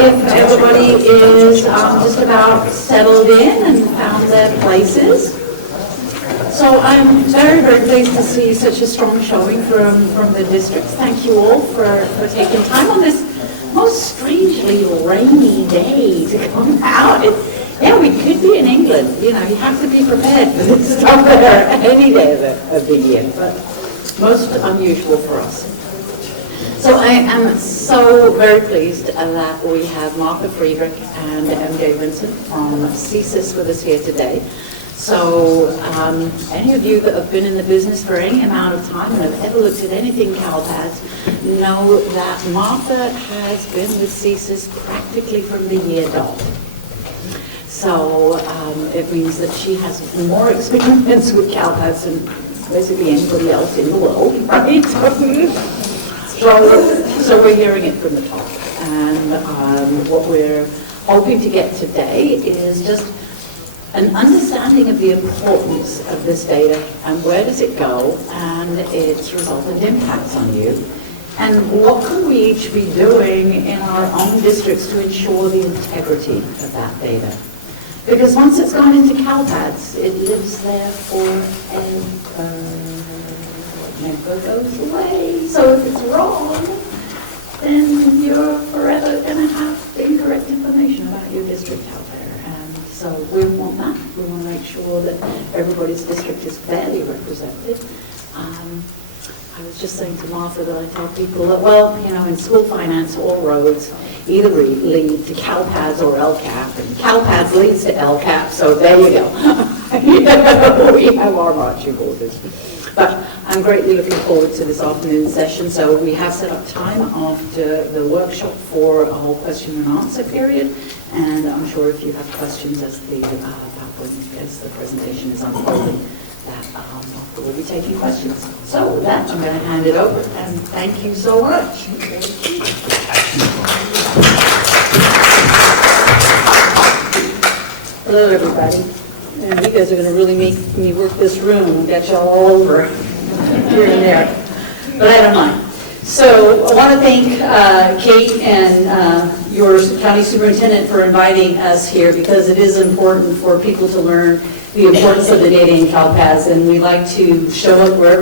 if everybody is just about settled in and found their places. So I'm very, very pleased to see such a strong showing from the districts. Thank you all for taking time on this most strangely rainy day to come out. Yeah, we could be in England. You know, you have to be prepared for this stuff there any day of the year, but most unusual for us. So I am so very pleased that we have Martha Friedrich and MJ Vincent from CSIS with us here today. So any of you that have been in the business for any amount of time and have ever looked at anything CALPADS know that Martha has been with CSIS practically from the year dot. So it means that she has more experience with CALPADS than basically anybody else in the world, right? So we're hearing it from the top. And what we're hoping to get today is just an understanding of the importance of this data and where does it go and its resultant impacts on you. And what can we each be doing in our own districts to ensure the integrity of that data? Because once it's gone into CALPADS, it lives there forever. It never goes away. So if it's wrong, then you're forever going to have incorrect information about your district out there. And so we want that. We want to make sure that everybody's district is fairly represented. I was just saying to Martha that I tell people that, well, you know, in school finance, all roads either lead to CALPADS or LCAP, and CALPADS leads to LCAP, so there you go. We have our marching orders. But I'm greatly looking forward to this afternoon session, so we have set up time after the workshop for a whole question and answer period, and I'm sure if you have questions as the presentation is unfolding, that we'll be taking questions. So with that, I'm going to hand it over, and thank you so much. Hello, everybody. And you guys are going to really make me work this room and get you all over here and there. But I don't mind. So I want to thank Kate and your county superintendent for inviting us here, because it is important for people to learn the importance of the data in CALPADS, and we like to show up where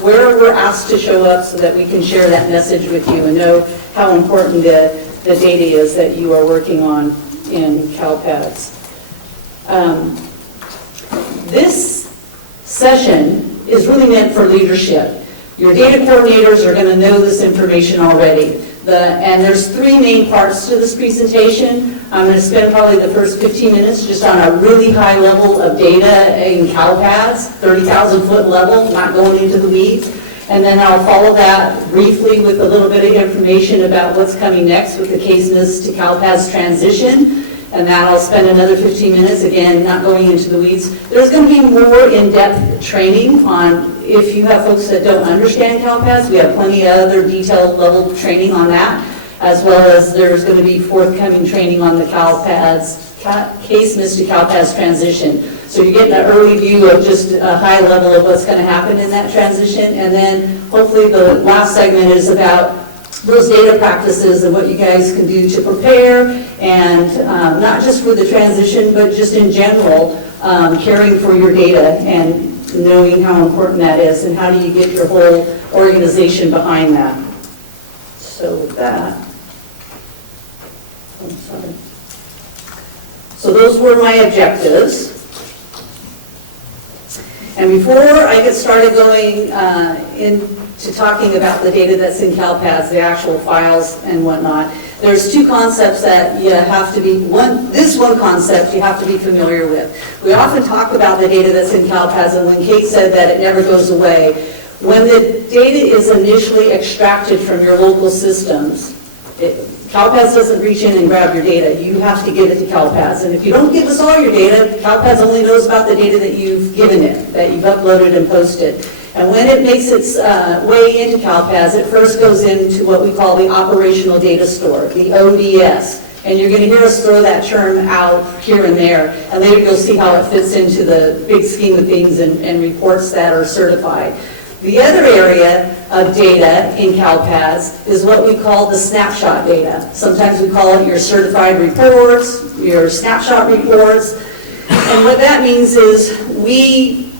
we're asked to show up so that we can share that message with you and know how important the data is that you are working on in CALPADS. This session is really meant for leadership. Your data coordinators are going to know this information already. And there's three main parts to this presentation. I'm going to spend probably the first 15 minutes just on a really high level of data in CALPADS, 30,000 foot level, not going into the weeds. And then I'll follow that briefly with a little bit of information about what's coming next with the CASEMIS to CALPADS transition. And that I'll spend another 15 minutes, again, not going into the weeds. There's going to be more in-depth training on, if you have folks that don't understand CALPADS, we have plenty of other detailed level training on that, as well as there's going to be forthcoming training on the CALPADS, CASEMIS to CALPADS transition. So you're getting an early view of just a high level of what's going to happen in that transition. And then hopefully the last segment is about those data practices and what you guys can do to prepare, and not just for the transition, but just in general, caring for your data and knowing how important that is, and how do you get your whole organization behind that. So with that, I'm sorry. So those were my objectives. And before I get started going into talking about the data that's in CALPADS, the actual files and whatnot, there's two concepts that you have to be, this one concept you have to be familiar with. We often talk about the data that's in CALPADS, and when Kate said that it never goes away, when the data is initially extracted from your local systems, CALPADS doesn't reach in and grab your data. You have to give it to CALPADS. And if you don't give us all your data, CALPADS only knows about the data that you've given it, that you've uploaded and posted. And when it makes its way into CALPADS, it first goes into what we call the operational data store, the ODS. And you're going to hear us throw that term out here and there. And later you'll see how it fits into the big scheme of things and reports that are certified. The other area of data in CALPADS is what we call the snapshot data. Sometimes we call it your certified reports, your snapshot reports. And what that means is we,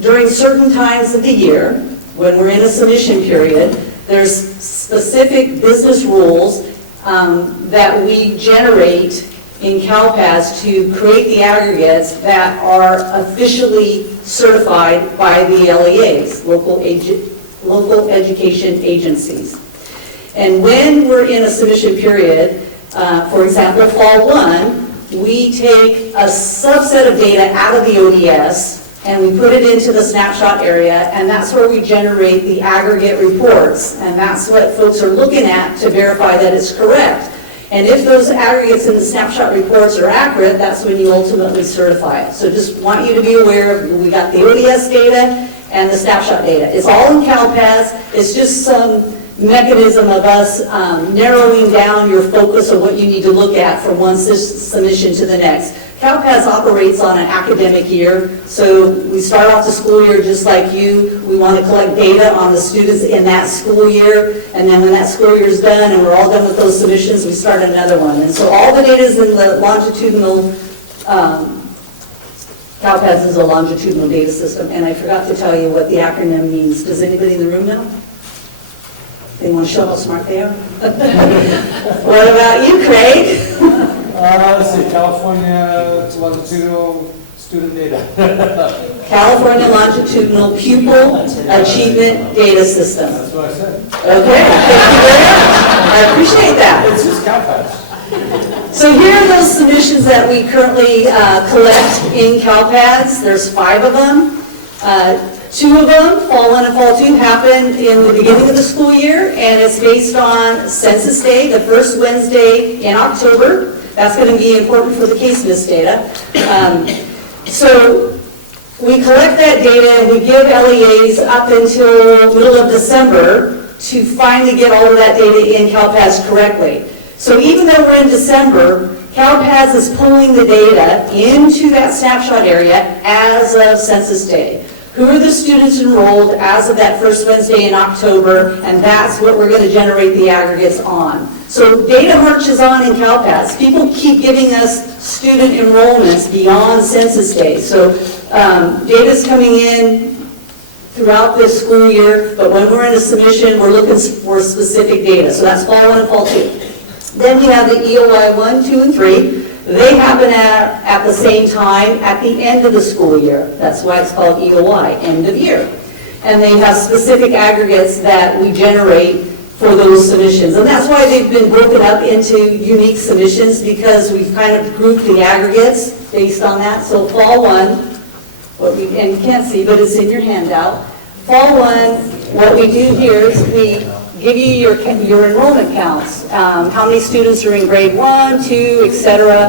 during certain times of the year, when we're in a submission period, there's specific business rules that we generate in CALPADS to create the aggregates that are officially certified by the LEAs, local education agencies. And when we're in a submission period, for example, Fall 1, we take a subset of data out of the ODS and we put it into the snapshot area, and that's where we generate the aggregate reports. And that's what folks are looking at to verify that it's correct. And if those aggregates in the snapshot reports are accurate, that's when you ultimately certify it. So just want you to be aware, we got the ODS data and the snapshot data. It's all in CALPADS. It's just some mechanism of us narrowing down your focus of what you need to look at from one submission to the next. CALPADS operates on an academic year, so we start off the school year just like you. We want to collect data on the students in that school year, and then when that school year is done and we're all done with those submissions, we start another one. And so all the data is in the longitudinal, CALPADS is a longitudinal data system, and I forgot to tell you what the acronym means. Does anybody in the room know? They want to show how smart they are? What about you, Craig? Let's see, California longitudinal student data. California Longitudinal Pupil Achievement Data System. That's what I said. Okay, thank you very much. I appreciate that. It's just CALPADS. So here are those submissions that we currently collect in CALPADS. There's 5 of them. 2 of them, Fall 1 and Fall 2, happen in the beginning of the school year, and it's based on Census Day, the first Wednesday in October. That's going to be important for the case miss data. So we collect that data and we give LEAs up until middle of December to finally get all of that data in CALPADS correctly. So even though we're in December, CALPADS is pulling the data into that snapshot area as of Census Day. Who are the students enrolled as of that first Wednesday in October, and that's what we're going to generate the aggregates on. So data marches on in CALPADS. People keep giving us student enrollments beyond Census Day. So data's coming in throughout this school year, but when we're in a submission, we're looking for specific data. So that's Fall 1 and Fall 2. Then we have the EOI 1, 2, and 3. They happen at the same time at the end of the school year. That's why it's called EOI, end of year. And they have specific aggregates that we generate for those submissions. And that's why they've been broken up into unique submissions, because we've kind of grouped the aggregates based on that. So Fall 1, and you can't see, but it's in your handout. Fall 1, what we do here is we give you your enrollment counts, how many students are in grade 1, 2, etc.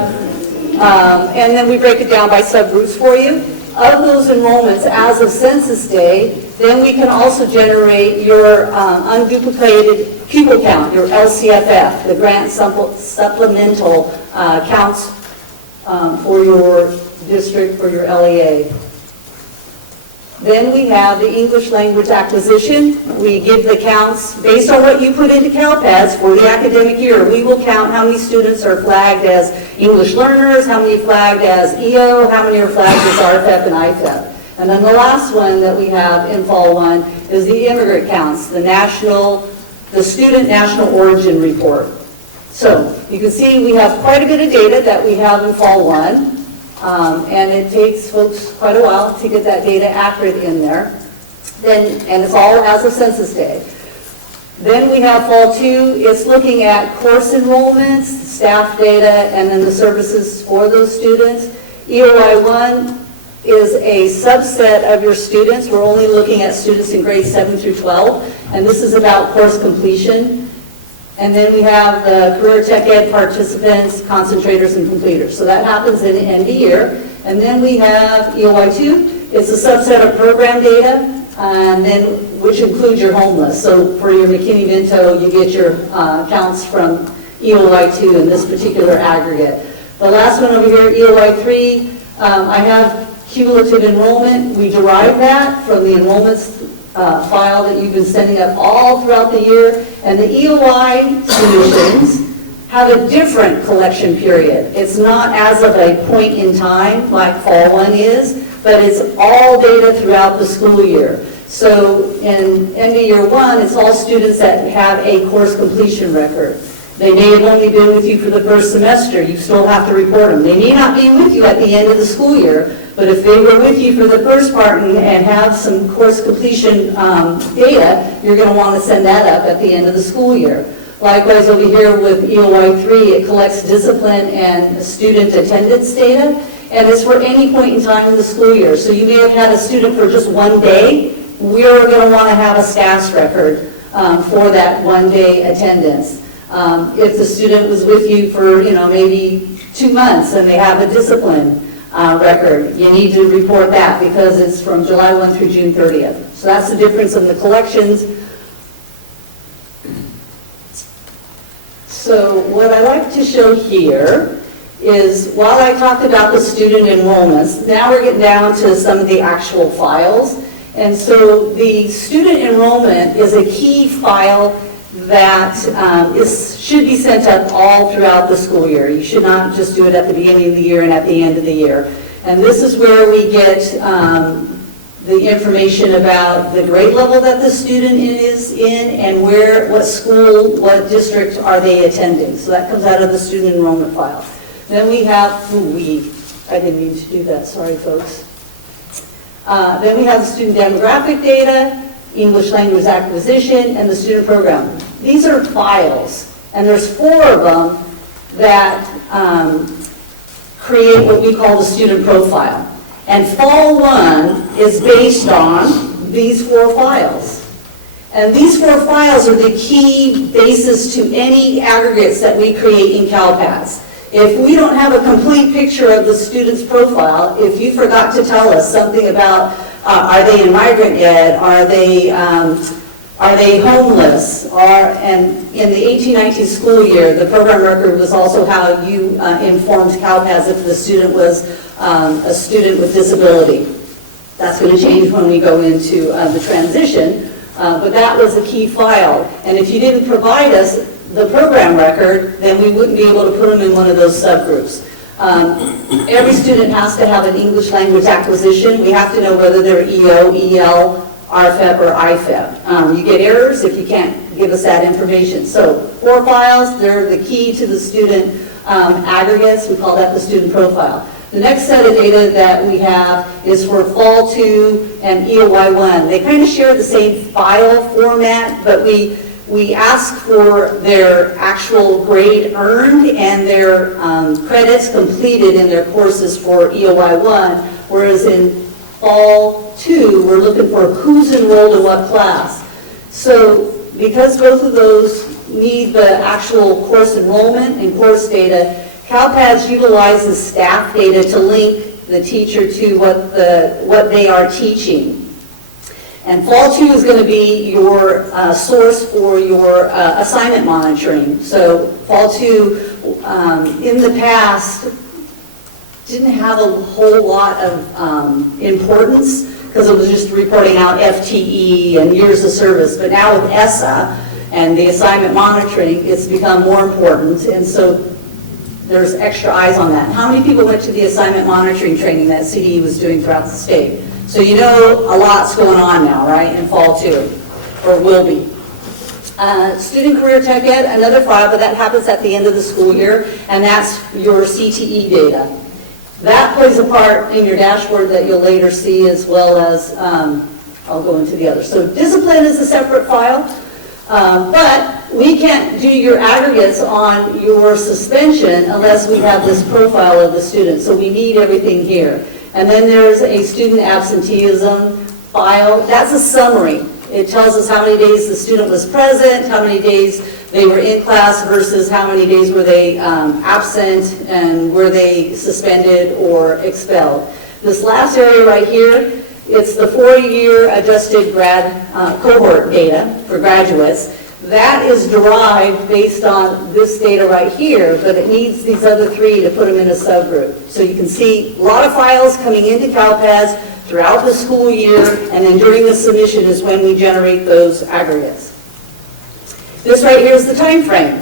And then we break it down by subgroups for you. Of those enrollments as of Census Day, then we can also generate your unduplicated pupil count, your LCFF, the grant supplemental counts for your district, for your LEA. Then we have the English language acquisition. We give the counts based on what you put into CALPADS for the academic year. We will count how many students are flagged as English learners, how many flagged as EO, how many are flagged as RFEP and IFEP. And then the last one that we have in Fall 1 is the immigrant counts, the student national origin report. So you can see we have quite a bit of data that we have in Fall 1. And it takes folks quite a while to get that data accurate in there. And it's all as of Census Day. Then we have Fall 2. It's looking at course enrollments, staff data, and then the services for those students. EOI 1 is a subset of your students. We're only looking at students in grades 7 through 12. And this is about course completion. And then we have the Career Tech Ed participants, concentrators, and completers. So that happens in the end of the year. And then we have EOI 2. It's a subset of program data, and then which includes your home list. So for your McKinney-Vento, you get your counts from EOI 2 in this particular aggregate. The last one over here, EOI 3, I have cumulative enrollment. We derive that from the enrollments file that you've been sending up all throughout the year. And the EOI submissions have a different collection period. It's not as of a point in time like fall one is, but it's all data throughout the school year. So in end of year one, it's all students that have a course completion record. They may have only been with you for the first semester. You still have to report them. They may not be with you at the end of the school year, but if they were with you for the first part and have some course completion data, you're going to want to send that up at the end of the school year. Likewise, over here with EOI 3, it collects discipline and student attendance data, and it's for any point in time in the school year. So you may have had a student for just one day. We're going to want to have a status record for that one-day attendance. If the student was with you for, maybe 2 months and they have a discipline record, you need to report that because it's from July 1 through June 30th. So that's the difference in the collections. So what I like to show here is, while I talked about the student enrollments, now we're getting down to some of the actual files. And so the student enrollment is a key file that should be sent up all throughout the school year. You should not just do it at the beginning of the year and at the end of the year. And this is where we get the information about the grade level that the student is in and what school, what district are they attending. So that comes out of the student enrollment file. Then we have, I didn't mean to do that, sorry folks. Then we have the student demographic data, English language acquisition, and the student program. These are files, and there's 4 of them that create what we call the student profile. And fall 1 is based on these 4 files. And these 4 files are the key basis to any aggregates that we create in CALPADS. If we don't have a complete picture of the student's profile, if you forgot to tell us something about are they in migrant ed, are they homeless, and in the 18-19 school year, the program record was also how you informed CALPADS if the student was a student with disability. That's going to change when we go into the transition, but that was a key file. And if you didn't provide us the program record, then we wouldn't be able to put them in one of those subgroups. Every student has to have an English language acquisition. We have to know whether they're EO, EL, RFEP, or IFEP. You get errors if you can't give us that information. So 4 files, they're the key to the student aggregates. We call that the student profile. The next set of data that we have is for Fall 2 and EOY 1. They kind of share the same file format, but we ask for their actual grade earned and their credits completed in their courses for EOY 1, whereas in Fall 2, we're looking for who's enrolled in what class. So because both of those need the actual course enrollment and course data, CALPADS utilizes staff data to link the teacher to what they are teaching. And Fall 2 is going to be your source for your assignment monitoring. So Fall 2, in the past, didn't have a whole lot of importance because it was just reporting out FTE and years of service. But now with ESSA and the assignment monitoring, it's become more important. And so there's extra eyes on that. How many people went to the assignment monitoring training that CDE was doing throughout the state? So you know a lot's going on now, right, in Fall 2, or will be. Student Career Tech Ed, another file, but that happens at the end of the school year, and that's your CTE data. That plays a part in your dashboard that you'll later see, as well as, I'll go into the other. So discipline is a separate file, but we can't do your aggregates on your suspension unless we have this profile of the student, so we need everything here. And then there's a student absenteeism file. That's a summary. It tells us how many days the student was present, how many days they were in class versus how many days were they absent and were they suspended or expelled. This last area right here, it's the 4-year adjusted grad cohort data for graduates. That is derived based on this data right here, but it needs these other three to put them in a subgroup. So you can see a lot of files coming into CALPADS throughout the school year, and then during the submission is when we generate those aggregates. This right here is the time frame.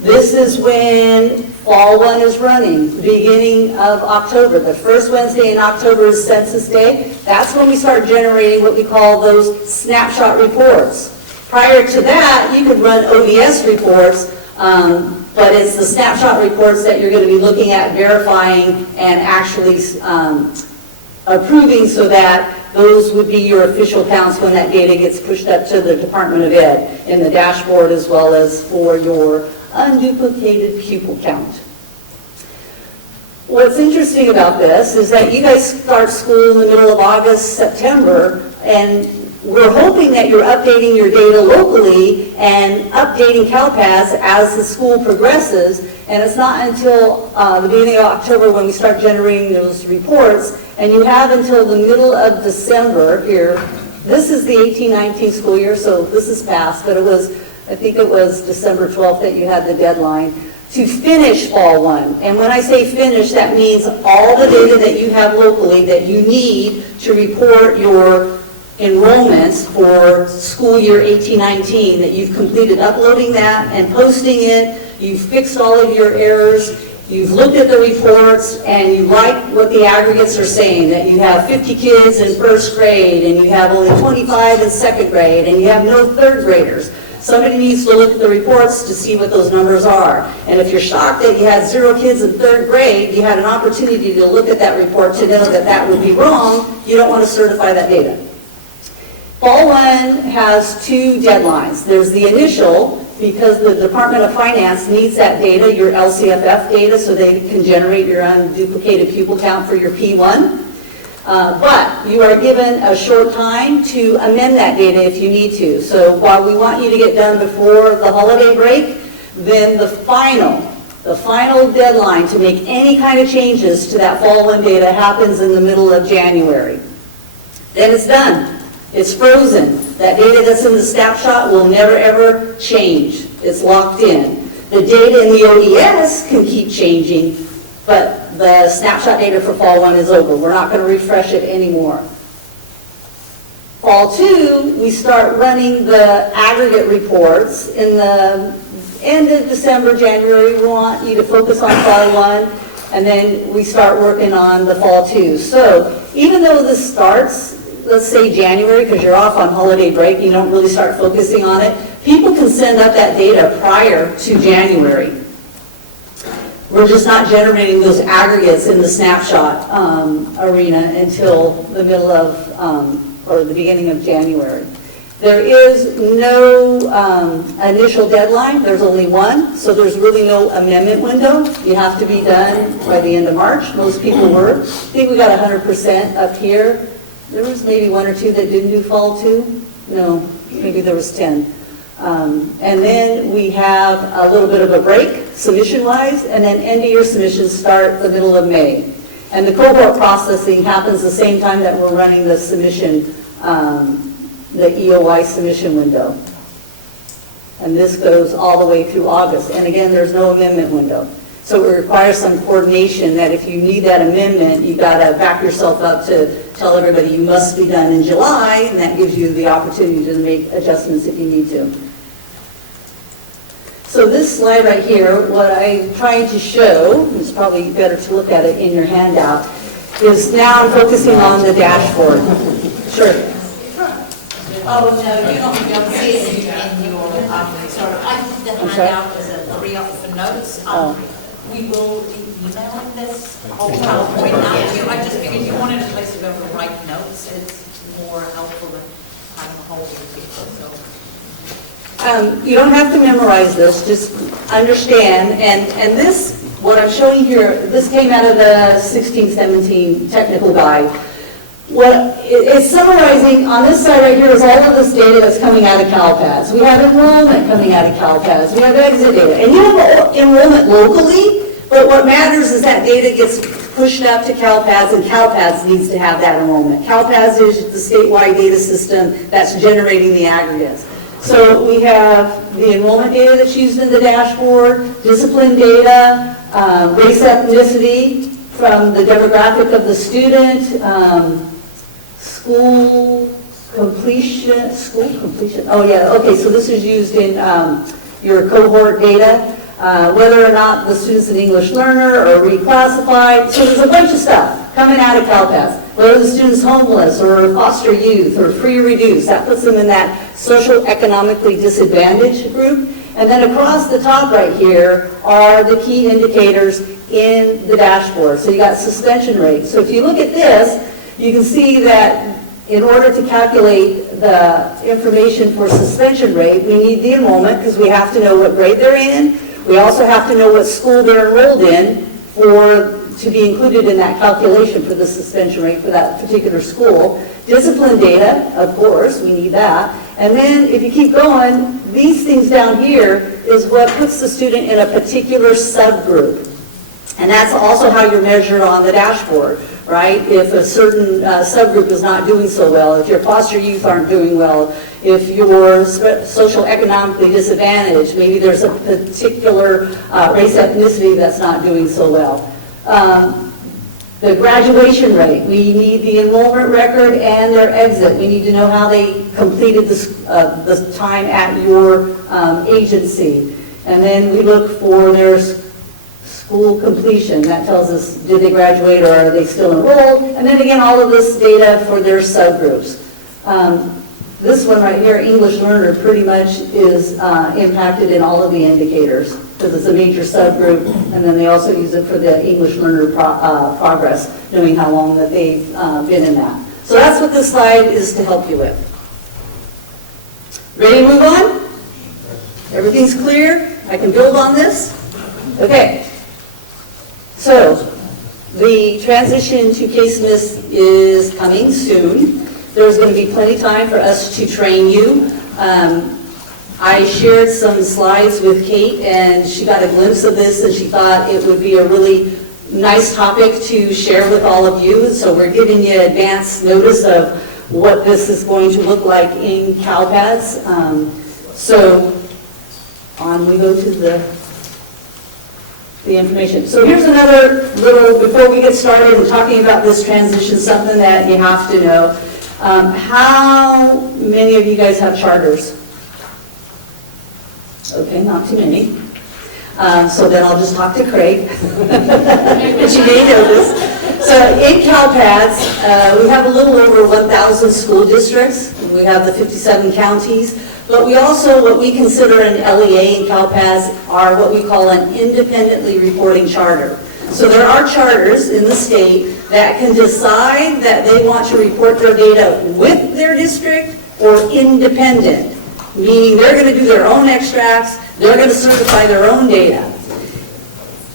This is when Fall 1 is running, beginning of October. The first Wednesday in October is Census Day. That's when we start generating what we call those snapshot reports. Prior to that, you could run ODS reports, but it's the snapshot reports that you're going to be looking at, verifying, and actually approving, so that those would be your official counts when that data gets pushed up to the Department of Ed in the dashboard, as well as for your unduplicated pupil count. What's interesting about this is that you guys start school in the middle of August, September, and we're hoping that you're updating your data locally and updating CALPADS as the school progresses, and it's not until the beginning of October when we start generating those reports, and you have until the middle of December here. This is the 18-19 school year, so this is past, but it was, I think it was December 12th that you had the deadline to finish Fall 1. And when I say finish, that means all the data that you have locally that you need to report your enrollments for school year 18-19, that you've completed uploading that and posting it, you've fixed all of your errors, you've looked at the reports, and you like what the aggregates are saying, that you have 50 kids in first grade, and you have only 25 in second grade, and you have no third graders. Somebody needs to look at the reports to see what those numbers are. And if you're shocked that you had 0 kids in third grade, you had an opportunity to look at that report to know that that would be wrong. You don't want to certify that data. Fall 1 has 2 deadlines. There's the initial, because the Department of Finance needs that data, your LCFF data, so they can generate your unduplicated pupil count for your P1. But you are given a short time to amend that data if you need to. So while we want you to get done before the holiday break, then the final deadline to make any kind of changes to that Fall 1 data happens in the middle of January. Then it's done. It's frozen. That data that's in the snapshot will never ever change. It's locked in. The data in the ODS can keep changing, but the snapshot data for Fall 1 is over. We're not going to refresh it anymore. Fall 2, we start running the aggregate reports in the end of December, January. We want you to focus on Fall 1, and then we start working on the Fall 2. So even though this starts, let's say January, because you're off on holiday break, you don't really start focusing on it, people can send up that data prior to January. We're just not generating those aggregates in the snapshot arena until the middle of, or the beginning of January. There is no initial deadline. There's only one, so there's really no amendment window. You have to be done by the end of March. Most people were. I think we got 100% up here. There was maybe 1 or 2 that didn't do Fall 2. No, maybe there was 10. And then we have a little bit of a break, submission-wise, and then end-of-year submissions start the middle of May. And the cohort processing happens the same time that we're running the submission, the EOI submission window. And this goes all the way through August. And again, there's no amendment window. So it requires some coordination that if you need that amendment, you've got to back yourself up to tell everybody you must be done in July, and that gives you the opportunity to make adjustments if you need to. So this slide right here, what I'm trying to show, it's probably better to look at it in your handout, is now I'm focusing on the dashboard. Sure. Oh, no, you don't see it in your, sorry, I did the handout as a pre-op for notes. We will email this whole PowerPoint out to you. I just figured you wanted a place to go to write notes. It's more helpful than having a whole heap of people, so. You don't have to memorize this, just understand. And this, what I'm showing here, this came out of the 16-17 technical guide. What it's summarizing on this side right here is all of this data that's coming out of CALPADS. We have enrollment coming out of CALPADS. We have exit data. And you have enrollment locally, but what matters is that data gets pushed up to CALPADS, and CALPADS needs to have that enrollment. CALPADS is the statewide data system that's generating the aggregates. So we have the enrollment data that's used in the dashboard, discipline data, race ethnicity from the demographic of the student, school completion, oh yeah, okay, so this is used in your cohort data, whether or not the student's an English learner or reclassified, so there's a bunch of stuff coming out of CALPADS. Whether the student's homeless or foster youth or free or reduced, that puts them in that social economically disadvantaged group. And then across the top right here are the key indicators in the dashboard. So you got suspension rate. So if you look at this, you can see that in order to calculate the information for suspension rate, we need the enrollment because we have to know what grade they're in. We also have to know what school they're enrolled in to be included in that calculation for the suspension rate for that particular school. Discipline data, of course, we need that. And then if you keep going, these things down here is what puts the student in a particular subgroup. And that's also how you're measured on the dashboard, right? If a certain subgroup is not doing so well, if your foster youth aren't doing well, if you're social economically disadvantaged, maybe there's a particular race ethnicity that's not doing so well. The graduation rate, we need the enrollment record and their exit. We need to know how they completed the time at your agency. And then we look for their school completion. That tells us, did they graduate or are they still enrolled? And then again, all of this data for their subgroups. This one right here, English learner, pretty much is impacted in all of the indicators because it's a major subgroup, and then they also use it for the English learner progress, knowing how long that they've been in that. So that's what this slide is to help you with. Ready to move on? Everything's clear? I can build on this? Okay. So the transition to CASEMIS is coming soon. There's going to be plenty of time for us to train you. I shared some slides with Kate, and she got a glimpse of this, and she thought it would be a really nice topic to share with all of you. So we're giving you advance notice of what this is going to look like in CALPADS. So on we go to the information. So here's another little, before we get started in talking about this transition, something that you have to know. How many of you guys have charters? Okay, not too many. So then I'll just talk to Craig, but you may know this. So in CALPADS, we have a little over 1,000 school districts. We have the 57 counties, but we also, what we consider an LEA in CALPADS are what we call an independently reporting charter. So there are charters in the state that can decide that they want to report their data with their district or independent, meaning they're going to do their own extracts, they're going to certify their own data.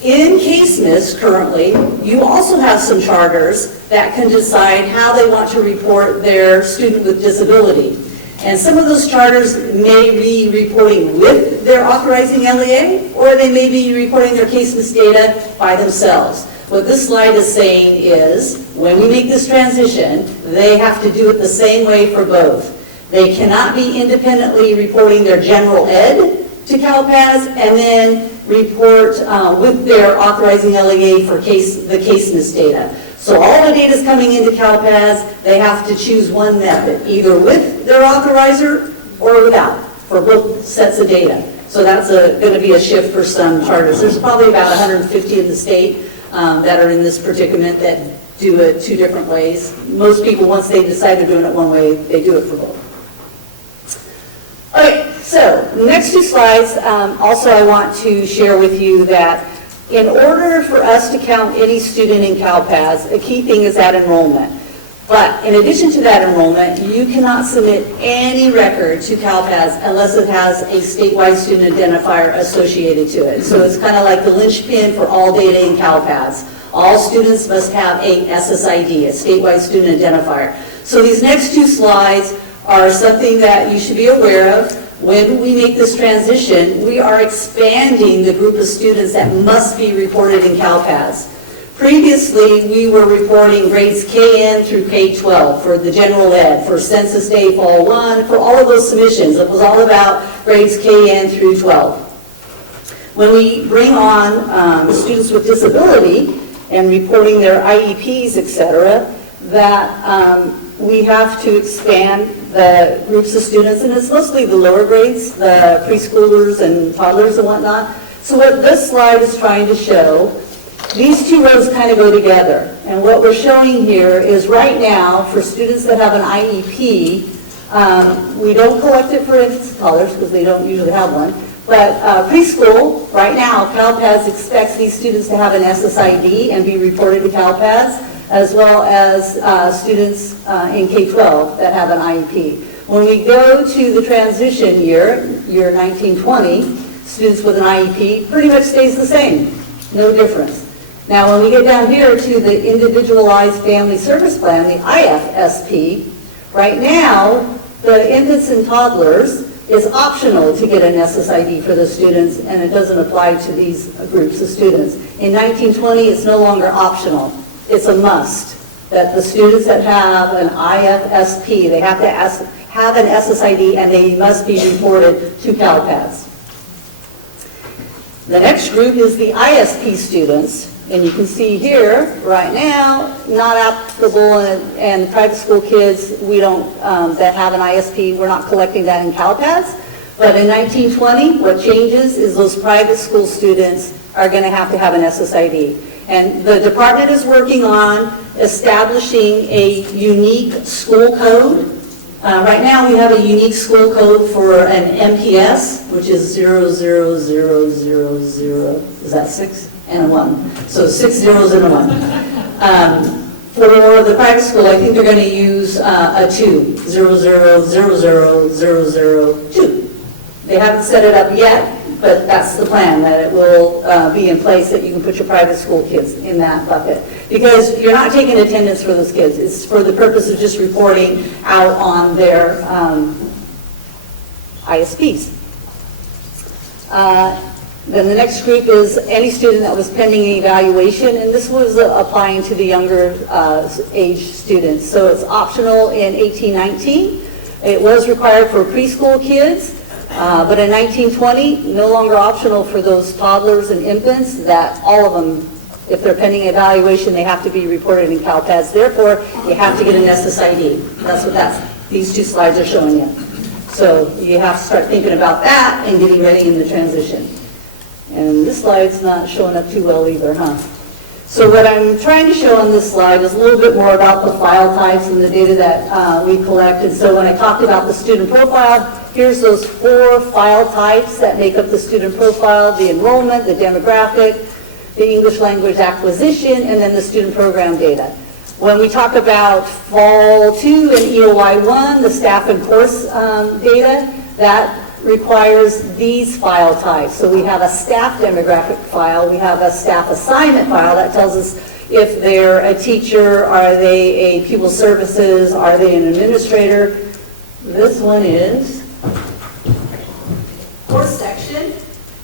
In CASEMIS currently, you also have some charters that can decide how they want to report their student with disability. And some of those charters may be reporting with their authorizing LEA, or they may be reporting their CASEMIS data by themselves. What this slide is saying is, when we make this transition, they have to do it the same way for both. They cannot be independently reporting their general ed to CALPADS and then report with their authorizing LEA for the CASEMIS data. So all the data is coming into CALPADS, they have to choose one method, either with their authorizer or without, for both sets of data. So that's going to be a shift for some charters. There's probably about 150 in the state that are in this predicament that do it two different ways. Most people, once they decide they're doing it one way, they do it for both. Okay, so the next two slides, also I want to share with you that in order for us to count any student in CALPADS, a key thing is that enrollment. But in addition to that enrollment, you cannot submit any record to CALPADS unless it has a statewide student identifier associated to it. So it's kind of like the linchpin for all data in CALPADS. All students must have a SSID, a statewide student identifier. So these next two slides are something that you should be aware of. When we make this transition, we are expanding the group of students that must be reported in CALPADS. Previously, we were reporting grades KN through K-12 for the general ed, for Census Day, Fall 1, for all of those submissions. It was all about grades KN through 12. When we bring on students with disability and reporting their IEPs, et cetera, that we have to expand the groups of students, and it's mostly the lower grades, the preschoolers and toddlers and whatnot. So what this slide is trying to show, these two rows kind of go together. And what we're showing here is right now, for students that have an IEP, we don't collect it for infants and toddlers because they don't usually have one. But preschool, right now, CALPADS expects these students to have an SSID and be reported to CALPADS, as well as students in K-12 that have an IEP. When we go to the transition year 1920, students with an IEP pretty much stays the same, no difference. Now, when we get down here to the Individualized Family Service Plan, the IFSP, right now, the infants and toddlers is optional to get an SSID for the students, and it doesn't apply to these groups of students. In 1920, it's no longer optional. It's a must that the students that have an IFSP, they have to have an SSID, and they must be reported to CALPADS. The next group is the ISP students, and you can see here, right now, not applicable, and private school kids, we don't, that have an ISP, we're not collecting that in CALPADS. But in 1920, what changes is those private school students are going to have an SSID. And the department is working on establishing a unique school code. Right now, we have a unique school code for an MPS, which is 00000, is that 6? And a 1. So 6 zeros and a 1. For the private school, I think they're going to use a 2, 0000002. They haven't set it up yet, but that's the plan, that it will be in place that you can put your private school kids in that bucket. Because you're not taking attendance for those kids. It's for the purpose of just reporting out on their ISPs. Then the next group is any student that was pending evaluation, and this was applying to the younger age students. So it's optional in 1819. It was required for preschool kids, but in 1920, no longer optional for those toddlers and infants, that all of them, if they're pending evaluation, they have to be reported in CALPADS. Therefore, you have to get an SSID. That's what these two slides are showing you. So you have to start thinking about that and getting ready in the transition. And this slide's not showing up too well either, huh? So what I'm trying to show on this slide is a little bit more about the file types and the data that we collect. And so when I talked about the student profile, here's those 4 file types that make up the student profile: the enrollment, the demographic, the English language acquisition, and then the student program data. When we talk about Fall 2 and EOI 1, the staff and course data, that requires these file types. So we have a staff demographic file, we have a staff assignment file that tells us if they're a teacher, are they a pupil services, are they an administrator. This one is course section,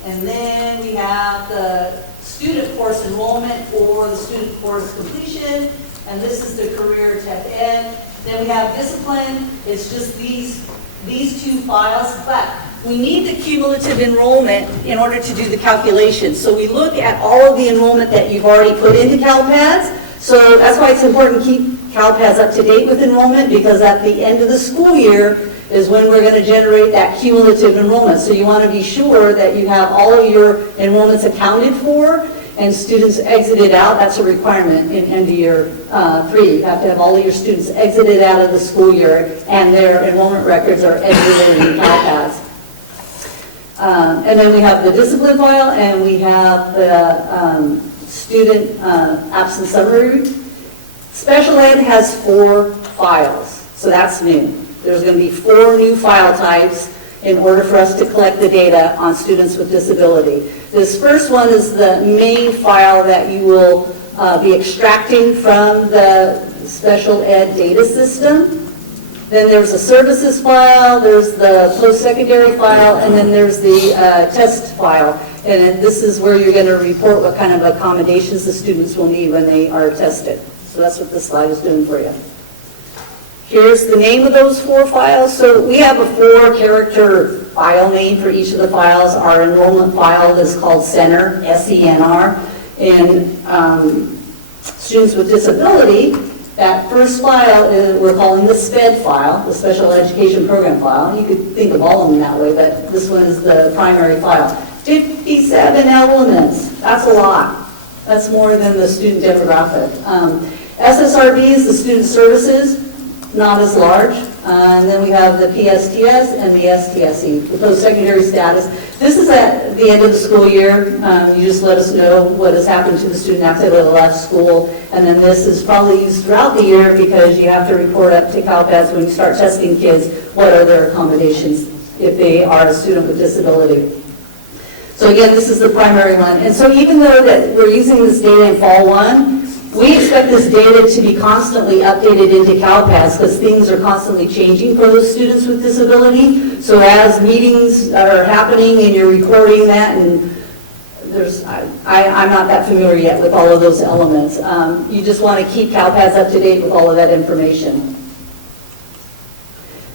and then we have the student course enrollment or the student course completion, and this is the career tech ed. Then we have discipline. It's just these 2 files, but we need the cumulative enrollment in order to do the calculation. So we look at all of the enrollment that you've already put into CALPADS. So that's why it's important to keep CALPADS up to date with enrollment, because at the end of the school year is when we're going to generate that cumulative enrollment. So you want to be sure that you have all of your enrollments accounted for and students exited out. That's a requirement in end of year 3. You have to have all of your students exited out of the school year and their enrollment records are exited in CALPADS. And then we have the discipline file, and we have the student absence summary. Special ed has 4 files, so that's new. There's going to be 4 new file types in order for us to collect the data on students with disability. This first one is the main file that you will be extracting from the special ed data system. Then there's a services file, there's the post-secondary file, and then there's the test file. And then this is where you're going to report what kind of accommodations the students will need when they are tested. So that's what this slide is doing for you. Here's the name of those 4 files. So we have a 4-character file name for each of the files. Our enrollment file is called Center, S-E-N-R. And students with disability, that first file we're calling the SPED file, the Special Education Program file. You could think of all of them that way, but this one is the primary file. 57 elements, that's a lot. That's more than the student demographic. SSRB is the student services, not as large. And then we have the PSTS and the STSE, the post-secondary status. This is at the end of the school year. You just let us know what has happened to the student after they left school. And then this is probably used throughout the year because you have to report up to CALPADS when you start testing kids, what are their accommodations if they are a student with disability. So again, this is the primary one. And so even though that we're using this data in Fall 1, we expect this data to be constantly updated into CALPADS because things are constantly changing for those students with disability. So as meetings are happening and you're recording that, and I'm not that familiar yet with all of those elements. You just want to keep CALPADS up to date with all of that information.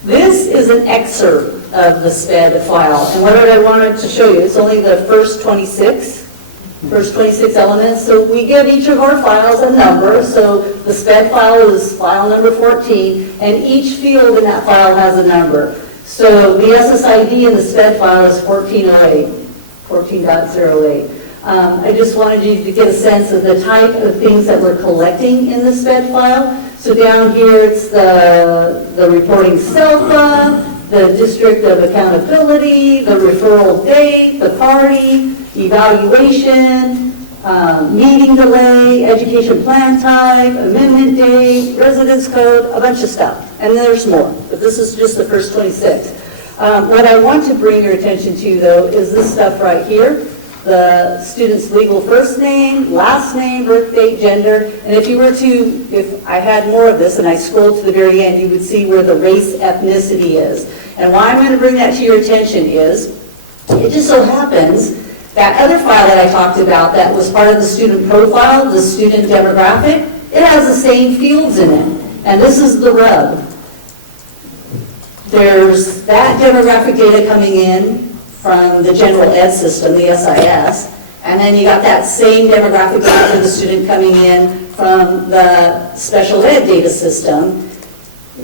This is an excerpt of the SPED file. And what I wanted to show you, it's only the first 26 elements. So we give each of our files a number. So the SPED file is file number 14, and each field in that file has a number. So the SSID in the SPED file is 1408, 14.08. I just wanted you to get a sense of the type of things that we're collecting in the SPED file. So down here it's the reporting SELPA, the district of accountability, the referral date, the party, evaluation, meeting delay, education plan type, amendment date, residence code, a bunch of stuff. And there's more, but this is just the first 26. What I want to bring your attention to, though, is this stuff right here. The student's legal first name, last name, birth date, gender. And if you were to, if I had more of this and I scrolled to the very end, you would see where the race ethnicity is. And why I'm going to bring that to your attention is, it just so happens that other file that I talked about that was part of the student profile, the student demographic, it has the same fields in it. And this is the rub. There's that demographic data coming in from the general ed system, the SIS, and then you got that same demographic data for the student coming in from the special ed data system.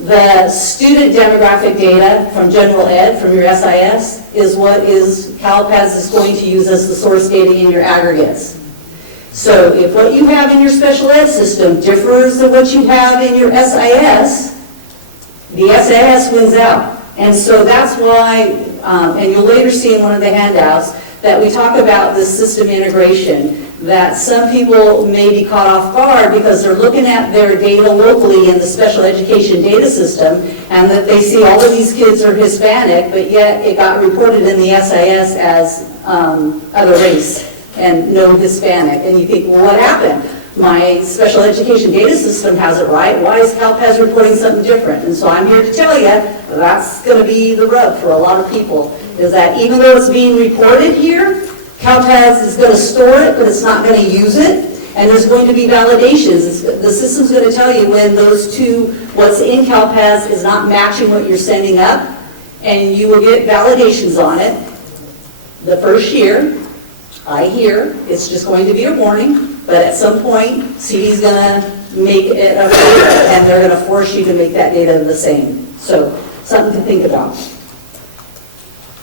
The student demographic data from general ed, from your SIS, is what CALPADS is going to use as the source data in your aggregates. So if what you have in your special ed system differs than what you have in your SIS, the SIS wins out. And so that's why, and you'll later see in one of the handouts, that we talk about this system integration, that some people may be caught off guard because they're looking at their data locally in the special education data system, and that they see all of these kids are Hispanic, but yet it got reported in the SIS as other race and no Hispanic. And you think, well, what happened? My special education data system has it right. Why is CALPADS reporting something different? And so I'm here to tell you that's going to be the rub for a lot of people, is that even though it's being reported here, CALPADS is going to store it, but it's not going to use it. And there's going to be validations. The system's going to tell you when those two, what's in CALPADS is not matching what you're sending up, and you will get validations on it. The first year, I hear, it's just going to be a warning. But at some point, CD's going to make it a data, and they're going to force you to make that data the same. So, something to think about.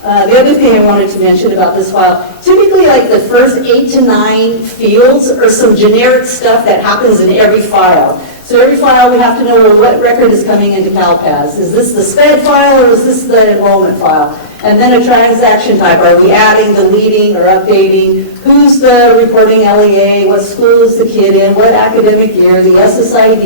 The other thing I wanted to mention about this file, typically like the first 8 to 9 fields are some generic stuff that happens in every file. So every file we have to know, well, what record is coming into CALPADS. Is this the SPED file or is this the enrollment file? And then a transaction type. Are we adding, deleting, or updating? Who's the reporting LEA? What school is the kid in? What academic year? The SSID.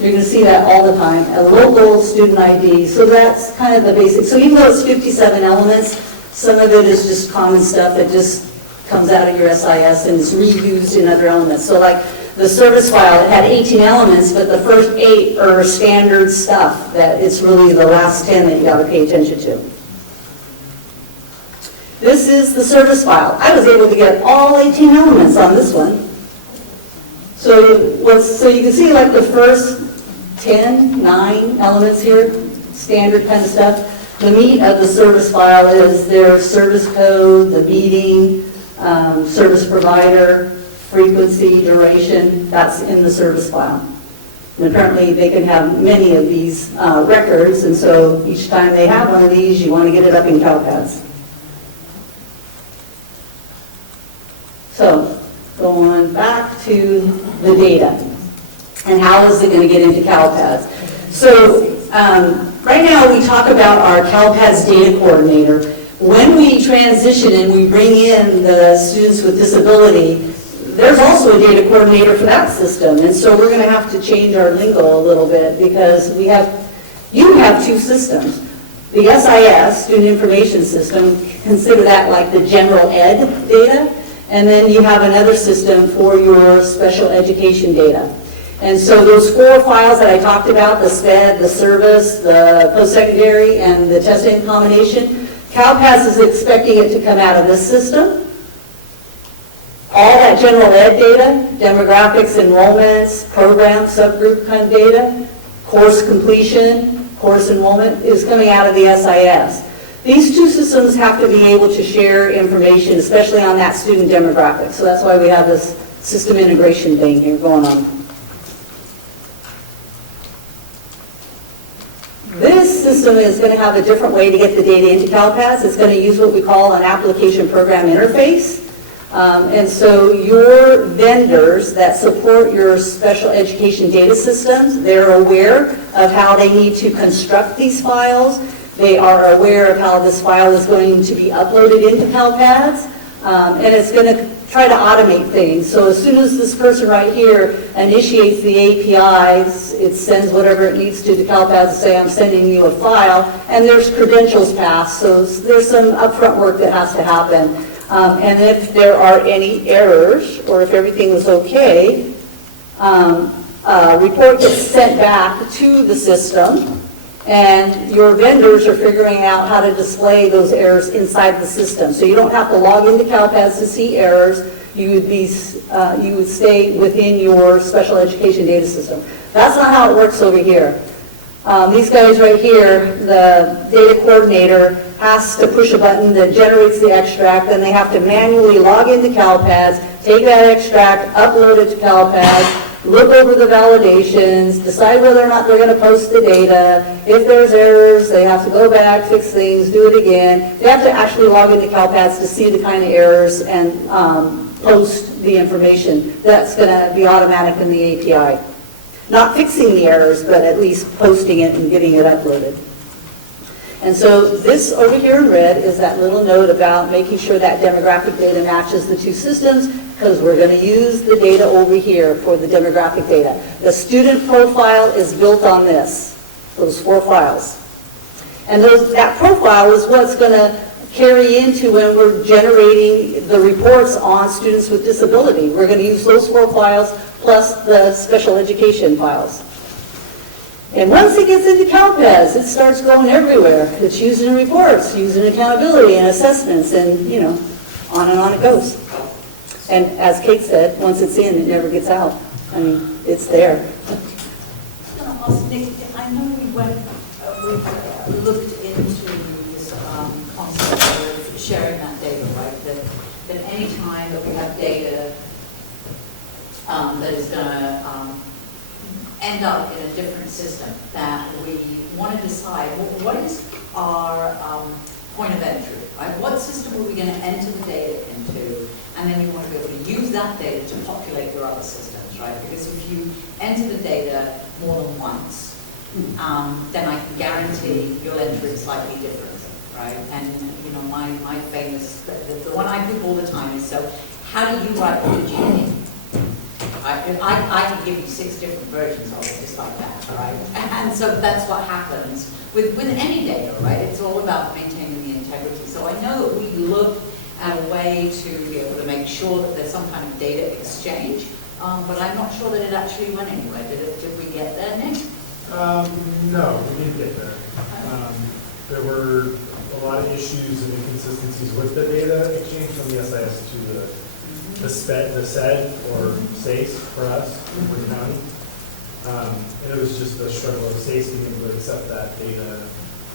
You're going to see that all the time. A local student ID. So that's kind of the basic. So even though it's 57 elements, some of it is just common stuff that just comes out of your SIS and is reused in other elements. So like the service file, it had 18 elements, but the first 8 are standard stuff that it's really the last 10 that you got to pay attention to. This is the service file. I was able to get all 18 elements on this one. So you can see like the first 9 elements here, standard kind of stuff. The meat of the service file is their service code, the meeting, service provider, frequency, duration. That's in the service file. And apparently they can have many of these records, and so each time they have one of these, you want to get it up in CALPADS. So, going back to the data, and how is it going to get into CALPADS? So, right now we talk about our CALPADS data coordinator. When we transition and we bring in the students with disability, there's also a data coordinator for that system, and so we're going to have to change our lingo a little bit because you have 2 systems. The SIS, Student Information System, consider that like the general ed data, and then you have another system for your special education data. And so those 4 files that I talked about, the SPED, the service, the post-secondary, and the testing combination, CALPADS is expecting it to come out of this system. All that general ed data, demographics, enrollments, program, subgroup kind of data, course completion, course enrollment is coming out of the SIS. These 2 systems have to be able to share information, especially on that student demographic. So that's why we have this system integration thing here going on. This system is going to have a different way to get the data into CALPADS. It's going to use what we call an application program interface. And so your vendors that support your special education data systems, they're aware of how they need to construct these files. They are aware of how this file is going to be uploaded into CALPADS. And it's going to try to automate things. So as soon as this person right here initiates the APIs, it sends whatever it needs to CALPADS to say, I'm sending you a file, and there's credentials passed. So there's some upfront work that has to happen. And if there are any errors, or if everything was okay, a report gets sent back to the system, and your vendors are figuring out how to display those errors inside the system. So you don't have to log into CALPADS to see errors. You would stay within your special education data system. That's not how it works over here. These guys right here, the data coordinator has to push a button that generates the extract, then they have to manually log into CALPADS, take that extract, upload it to CALPADS, look over the validations, decide whether or not they're going to post the data. If there's errors, they have to go back, fix things, do it again. They have to actually log into CALPADS to see the kind of errors and post the information. That's going to be automatic in the API. Not fixing the errors, but at least posting it and getting it uploaded. And so this over here in red is that little note about making sure that demographic data matches the 2 systems, because we're going to use the data over here for the demographic data. The student profile is built on this, those 4 files. And that profile is what's going to carry into when we're generating the reports on students with disability. We're going to use those 4 files plus the special education files. And once it gets into CALPADS, it starts going everywhere. It's used in reports, used in accountability and assessments, and on and on it goes. And as Kate said, once it's in, it never gets out. I mean, it's there. I was going to ask Nick, I know we looked into this concept of sharing that data, right? That any time that we have data that is going to end up in a different system, that we want to decide what is our point of entry, right? What system are we going to enter the data into? And then you want to be able to use that data to populate your other systems, right? Because if you enter the data more than once, then I can guarantee you'll enter it slightly differently, right? And my famous, the one I give all the time is, so how do you write the GNE? I can give you 6 different versions of it, just like that, right? And so that's what happens with any data, right? It's all about maintaining the integrity. So I know that we look at a way to be able to make sure that there's some kind of data exchange, but I'm not sure that it actually went anywhere. Did we get there, Nick? No, we didn't get there. There were a lot of issues and inconsistencies with the data exchange from the SIS to the SED or SACE for us, Wood County. And it was just a struggle of SACE being able to accept that data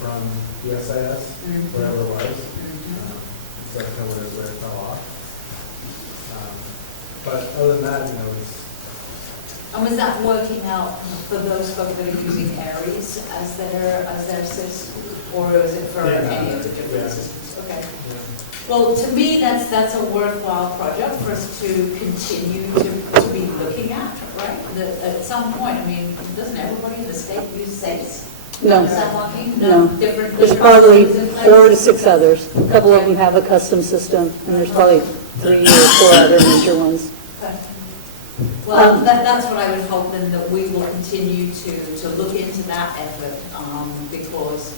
from the SIS, wherever it was. So that's kind of where it fell off. But other than that, it's... And was that working out for those folks that are using Aries as their SIS, or was it for any of the different systems? Okay. Yeah. Well, to me, that's a worthwhile project for us to continue to be looking at, right? At some point, I mean, doesn't everybody in the state use SACE? No. Is that working? No. There's probably 4 to 6 others. A couple of them have a custom system, and there's probably 3 or 4 other major ones. Okay. Well, that's what I would hope, then, that we will continue to look into that effort, because,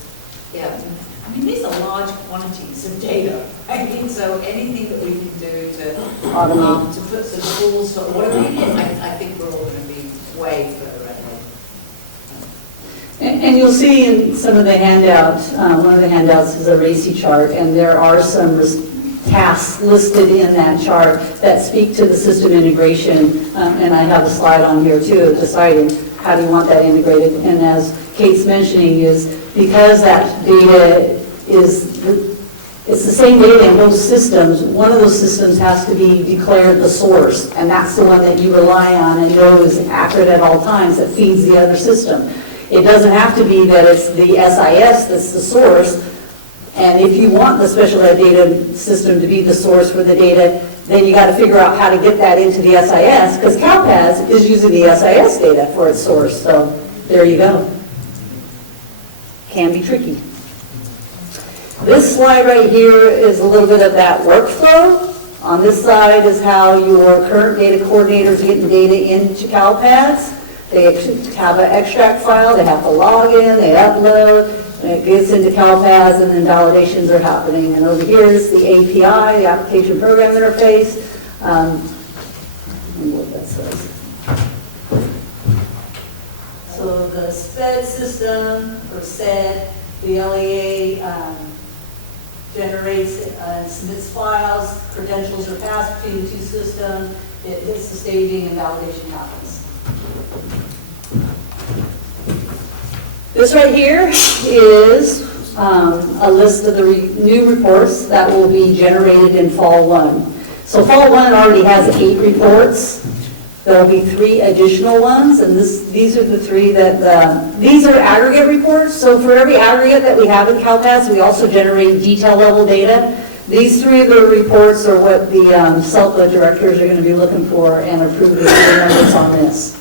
yeah, I mean, these are large quantities of data. I mean, so anything that we can do to Automate. to put some tools for automating it, I think we're all going to be way further ahead. And you'll see in some of the handouts, one of the handouts is a RACI chart, and there are some tasks listed in that chart that speak to the system integration. And I have a slide on here too of deciding how do you want that integrated. And as Kate's mentioning, is because that data it's the same data in both systems, one of those systems has to be declared the source, and that's the one that you rely on and know is accurate at all times, that feeds the other system. It doesn't have to be that it's the SIS that's the source, and if you want the special ed data system to be the source for the data, then you got to figure out how to get that into the SIS, because CALPADS is using the SIS data for its source, so there you go. Can be tricky. This slide right here is a little bit of that workflow. On this side is how your current data coordinators are getting data into CALPADS. They have an extract file, they have to log in, they upload, and it gets into CALPADS, and then validations are happening. And over here is the API, the Application Program Interface. Let me what that says. So the SPED system, or SED, the LEA generates and submits files, credentials are passed between the two systems, it hits the staging, and validation happens. This right here is a list of the new reports that will be generated in Fall 1. So Fall 1 already has 8 reports. There will be 3 additional ones, and these are the 3 that, these are aggregate reports. So for every aggregate that we have in CALPADS, we also generate detail level data. These 3 of the reports are what the CELPA directors are going to be looking for and approving the numbers on this.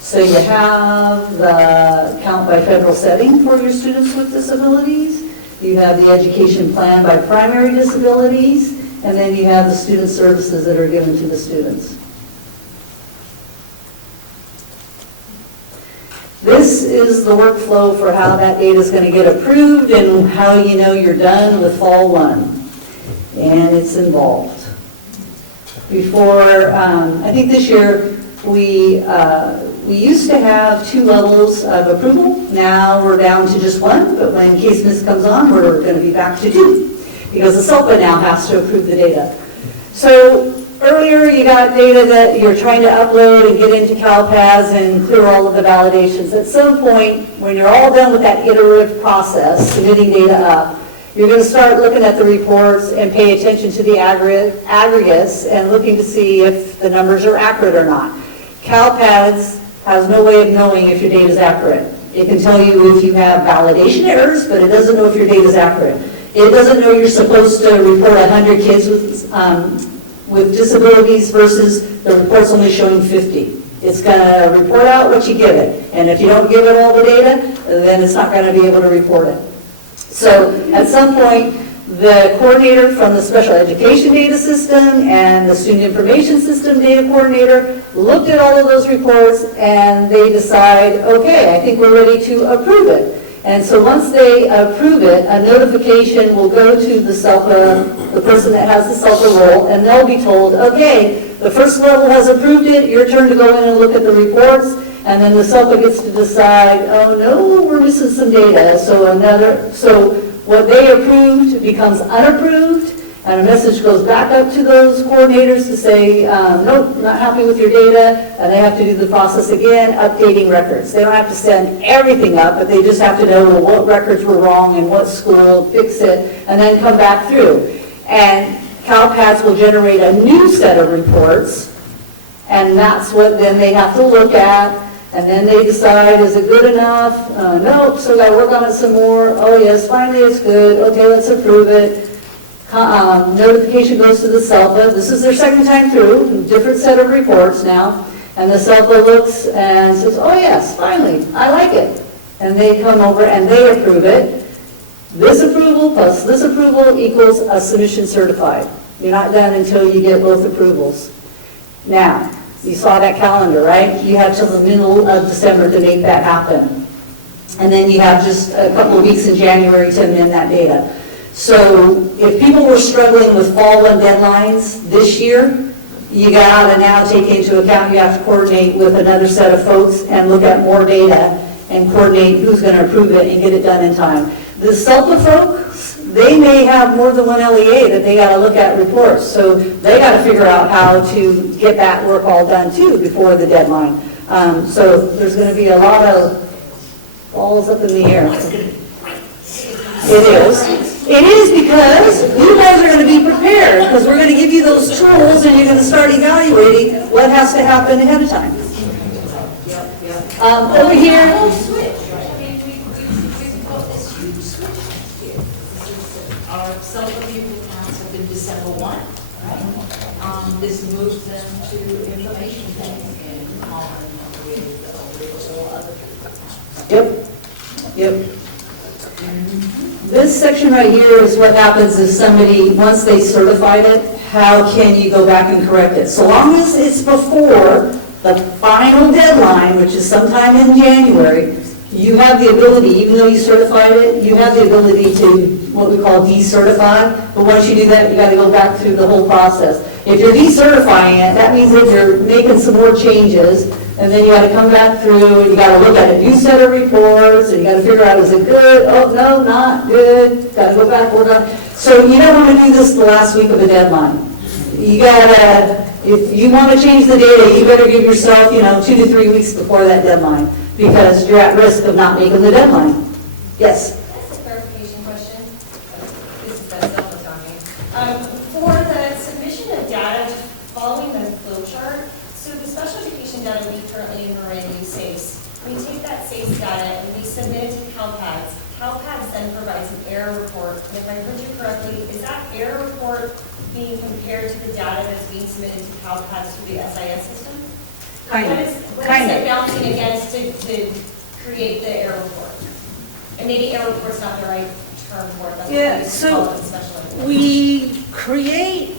So you have the count by federal setting for your students with disabilities. You have the education plan by primary disabilities, and then you have the student services that are given to the students. This is the workflow for how that data is going to get approved and how you know you're done with Fall 1. And it's involved. Before, I think this year, we used to have 2 levels of approval. Now we're down to just 1, but when case miss comes on, we're going to be back to 2 because the CELPA now has to approve the data. So earlier you got data that you're trying to upload and get into CALPADS and clear all of the validations. At some point, when you're all done with that iterative process, submitting data up, you're going to start looking at the reports and pay attention to the aggregates and looking to see if the numbers are accurate or not. CALPADS has no way of knowing if your data is accurate. It can tell you if you have validation errors, but it doesn't know if your data is accurate. It doesn't know you're supposed to report 100 kids with disabilities versus the report's only showing 50. It's going to report out what you give it. And if you don't give it all the data, then it's not going to be able to report it. So at some point, the coordinator from the special education data system and the student information system data coordinator looked at all of those reports and they decide, okay, I think we're ready to approve it. And so once they approve it, a notification will go to the CELPA, the person that has the CELPA role, and they'll be told, okay, the first level has approved it, your turn to go in and look at the reports, and then the CELPA gets to decide, oh no, we're missing some data. So what they approved becomes unapproved, and a message goes back up to those coordinators to say, nope, not happy with your data, and they have to do the process again, updating records. They don't have to send everything up, but they just have to know what records were wrong and what school, fix it, and then come back through. And CalPADS will generate a new set of reports, and that's what then they have to look at, and then they decide, is it good enough? Nope, so got to work on it some more. Oh yes, finally it's good. Okay, let's approve it. Notification goes to the CELPA. This is their second time through, different set of reports now. And the CELPA looks and says, oh yes, finally, I like it. And they come over and they approve it. This approval plus this approval equals a submission certified. You're not done until you get both approvals. Now, you saw that calendar, right? You have till the middle of December to make that happen. And then you have just a couple of weeks in January to amend that data. So if people were struggling with fall one deadlines this year, you got to now take into account you have to coordinate with another set of folks and look at more data and coordinate who's going to approve it and get it done in time. The CELPA folks, they may have more than one LEA that they got to look at reports. So they got to figure out how to get that work all done too before the deadline. So there's going to be a lot of balls up in the air. It is. It is because you guys are going to be prepared, because we're going to give you those tools and you're going to start evaluating what has to happen ahead of time. Over here. Some of the accounts have been December 1, right? This moves them to information things in common with all other. Yep. This section right here is what happens if somebody, once they certified it, how can you go back and correct it? So long as it's before the final deadline, which is sometime in January, you have the ability, even though you certified it, you have the ability to what we call decertify. But once you do that, you got to go back through the whole process. If you're decertifying it, that means that you're making some more changes, and then you got to come back through, and you got to look at a new set of reports, and you got to figure out, is it good? Oh, no, not good. Got to go back, work on it. So you don't want to do this the last week of a deadline. You got to, if you want to change the data, you better give yourself, 2 to 3 weeks before that deadline, because you're at risk of not making the deadline. Yes? That's a clarification question. This is Beth talking. For the submission of data following the flow chart, so the special education data we currently in Marin use SACE. We take that SACE data and we submit it to CalPADS. CalPADS then provides an error report. And if I heard you correctly, is that error report being compared to the data that's being submitted to CalPADS through the SIS system? What is it bouncing against to create the error report? And maybe error report's not the right term for it. But Yeah, so we create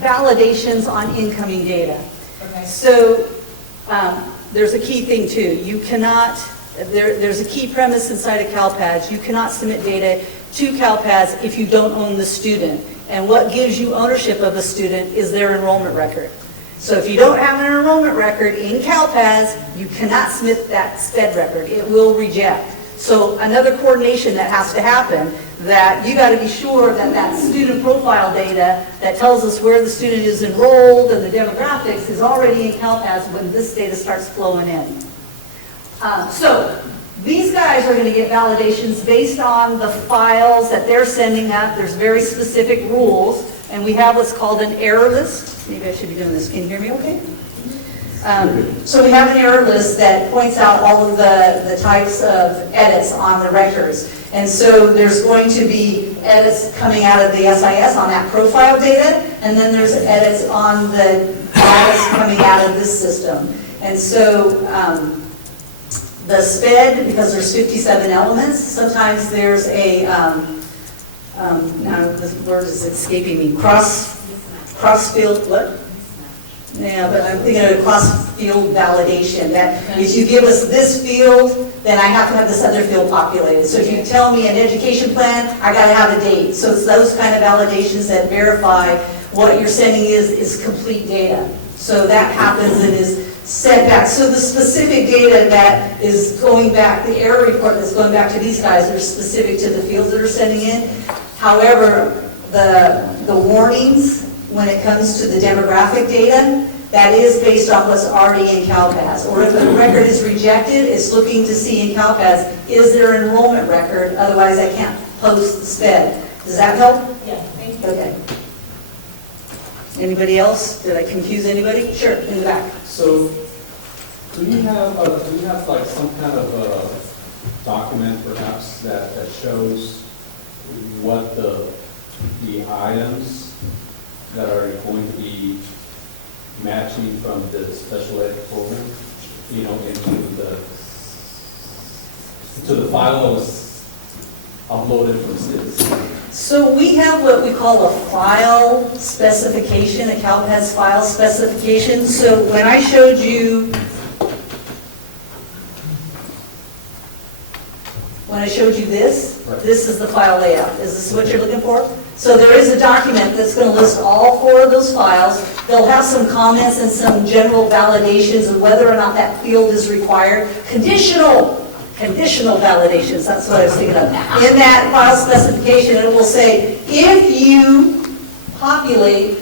validations on incoming data. Okay. So there's a key thing too. You cannot, there's a key premise inside of CalPADS. You cannot submit data to CalPADS if you don't own the student. And what gives you ownership of a student is their enrollment record. So if you don't have an enrollment record in CalPADS, you cannot submit that SPED record. It will reject. So another coordination that has to happen, that you got to be sure that that student profile data that tells us where the student is enrolled and the demographics is already in CalPADS when this data starts flowing in. So these guys are going to get validations based on the files that they're sending up. There's very specific rules, and we have what's called an error list. Maybe I should be doing this. Can you hear me okay? So we have an error list that points out all of the types of edits on the records. And so there's going to be edits coming out of the SIS on that profile data, and then there's edits on the files coming out of this system. And so the SPED, because there's 57 elements, sometimes there's a, now this word is escaping me, cross-field, what? Yeah, but I'm thinking of a cross-field validation, that if you give us this field, then I have to have this other field populated. So if you tell me an education plan, I got to have a date. So it's those kind of validations that verify what you're sending is complete data. So that happens and is sent back. So the specific data that is going back, the error report that's going back to these guys are specific to the fields that are sending in. However, the warnings, when it comes to the demographic data, that is based off what's already in CALPADS. Or if a record is rejected, it's looking to see in CALPADS, is there an enrollment record? Otherwise, I can't post the SPED. Does that help? Yeah, thank you. Okay. Anybody else? Did I confuse anybody? Sure, in the back. So, do you have like some kind of a document perhaps that shows what the items that are going to be matching from the special ed program, into the file that was uploaded from students? So we have what we call a file specification, a CALPADS file specification. So when I showed you, this, Right. this is the file layout. Is this what you're looking for? So there is a document that's going to list all 4 of those files. They'll have some comments and some general validations of whether or not that field is required. Conditional validations, that's what I was thinking of. In that file specification, it will say, if you populate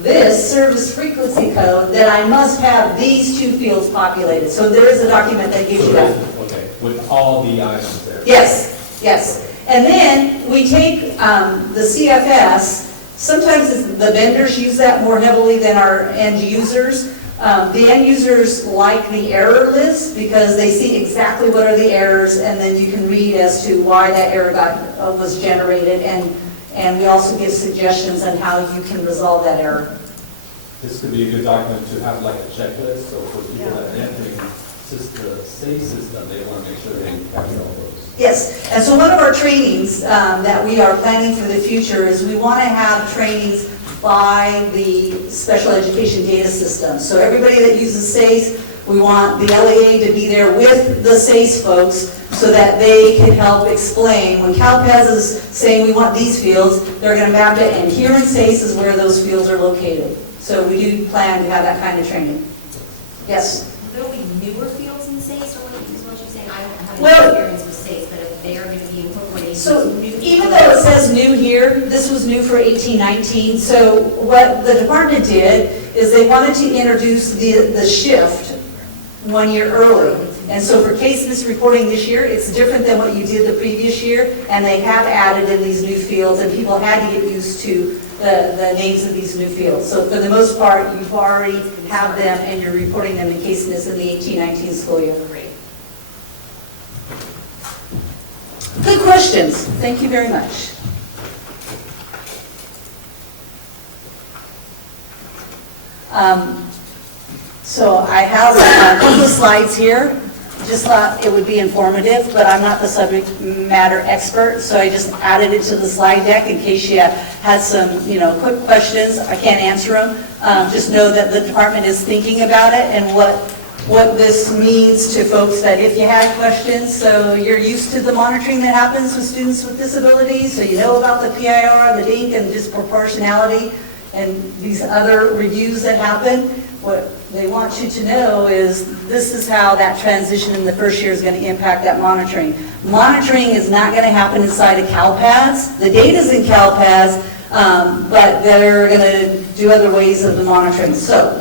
this service frequency code, then I must have these 2 fields populated. So there is a document that gives you that. Okay, with all the items there? Yes, yes. And then we take the CFS, sometimes the vendors use that more heavily than our end users. The end users like the error list because they see exactly what are the errors, and then you can read as to why that error was generated, and we also give suggestions on how you can resolve that error. This could be a good document to have like a checklist, so for people that are entering the SAY system, they want to make sure they capture all those. Yes, and so one of our trainings that we are planning for the future is we want to have trainings by the special education data system. So everybody that uses SACE, we want the LEA to be there with the SACE folks so that they can help explain. When CALPADS is saying we want these fields, they're going to map it, and here in SACE is where those fields are located. So we do plan to have that kind of training. Yes? There'll be newer fields in SACE, or what you're saying? I don't have any Well- experience with SACE, but if they are going to be incorporating So new even though it says new here, this was new for 1819. So what the department did is they wanted to introduce the shift 1 year early. And so for case misreporting this year, it's different than what you did the previous year, and they have added in these new fields, and people had to get used to the names of these new fields. So for the most part, you've already have them, and you're reporting them in case miss in the 1819 school year. Great. Good questions. Thank you very much. So I have a couple of slides here. Just thought it would be informative, but I'm not the subject matter expert, so I just added it to the slide deck in case you had some, quick questions. I can't answer them. Just know that the department is thinking about it and what this means to folks, that if you had questions, so you're used to the monitoring that happens with students with disabilities, so you know about the PIR, the DINK, and disproportionality, and these other reviews that happen. What they want you to know is this is how that transition in the first year is going to impact that monitoring. Monitoring is not going to happen inside of CALPADS. The data's in CALPADS, but they're going to do other ways of the monitoring. So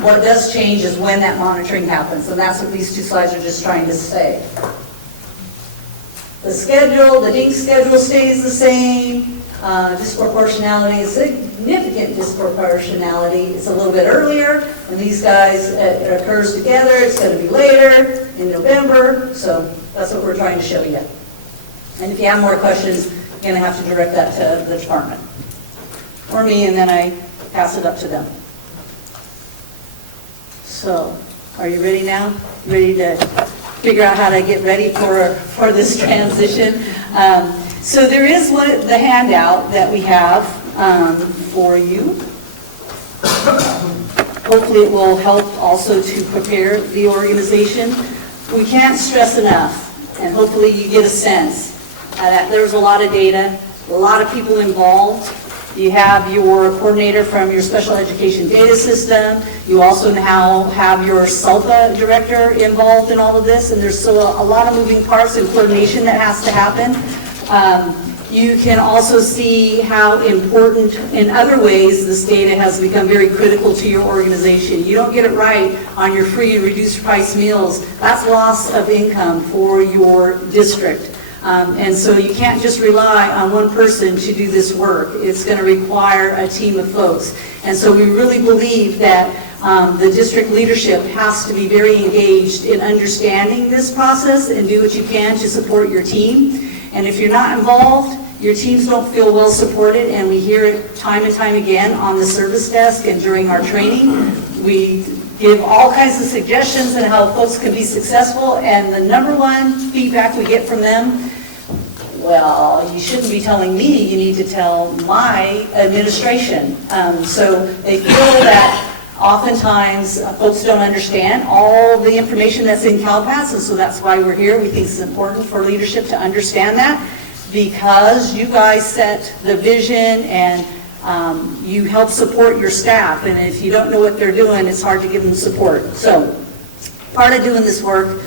what does change is when that monitoring happens, and that's what these 2 slides are just trying to say. The schedule, the DINK schedule stays the same. Disproportionality is significant disproportionality. It's a little bit earlier, and these guys, it occurs together. It's going to be later in November, so that's what we're trying to show you. And if you have more questions, you're going to have to direct that to the department or me, and then I pass it up to them. So, are you ready now? Ready to figure out how to get ready for this transition? So there is the handout that we have for you. Hopefully it will help also to prepare the organization. We can't stress enough, and hopefully you get a sense that there's a lot of data, a lot of people involved, You have your coordinator from your special education data system. You also now have your SELPA director involved in all of this, and there's still a lot of moving parts and coordination that has to happen. You can also see how important in other ways this data has become very critical to your organization. You don't get it right on your free and reduced price meals, that's loss of income for your district. And so you can't just rely on one person to do this work. It's going to require a team of folks. And so we really believe that the district leadership has to be very engaged in understanding this process and do what you can to support your team. And if you're not involved, your teams don't feel well supported, and we hear it time and time again on the service desk and during our training. We give all kinds of suggestions on how folks can be successful, and the number one feedback we get from them, well, you shouldn't be telling me, you need to tell my administration. So they feel that oftentimes folks don't understand all the information that's in CALPADS, and so that's why we're here. We think it's important for leadership to understand that, because you guys set the vision and you help support your staff, and if you don't know what they're doing, it's hard to give them support. So part of doing this work,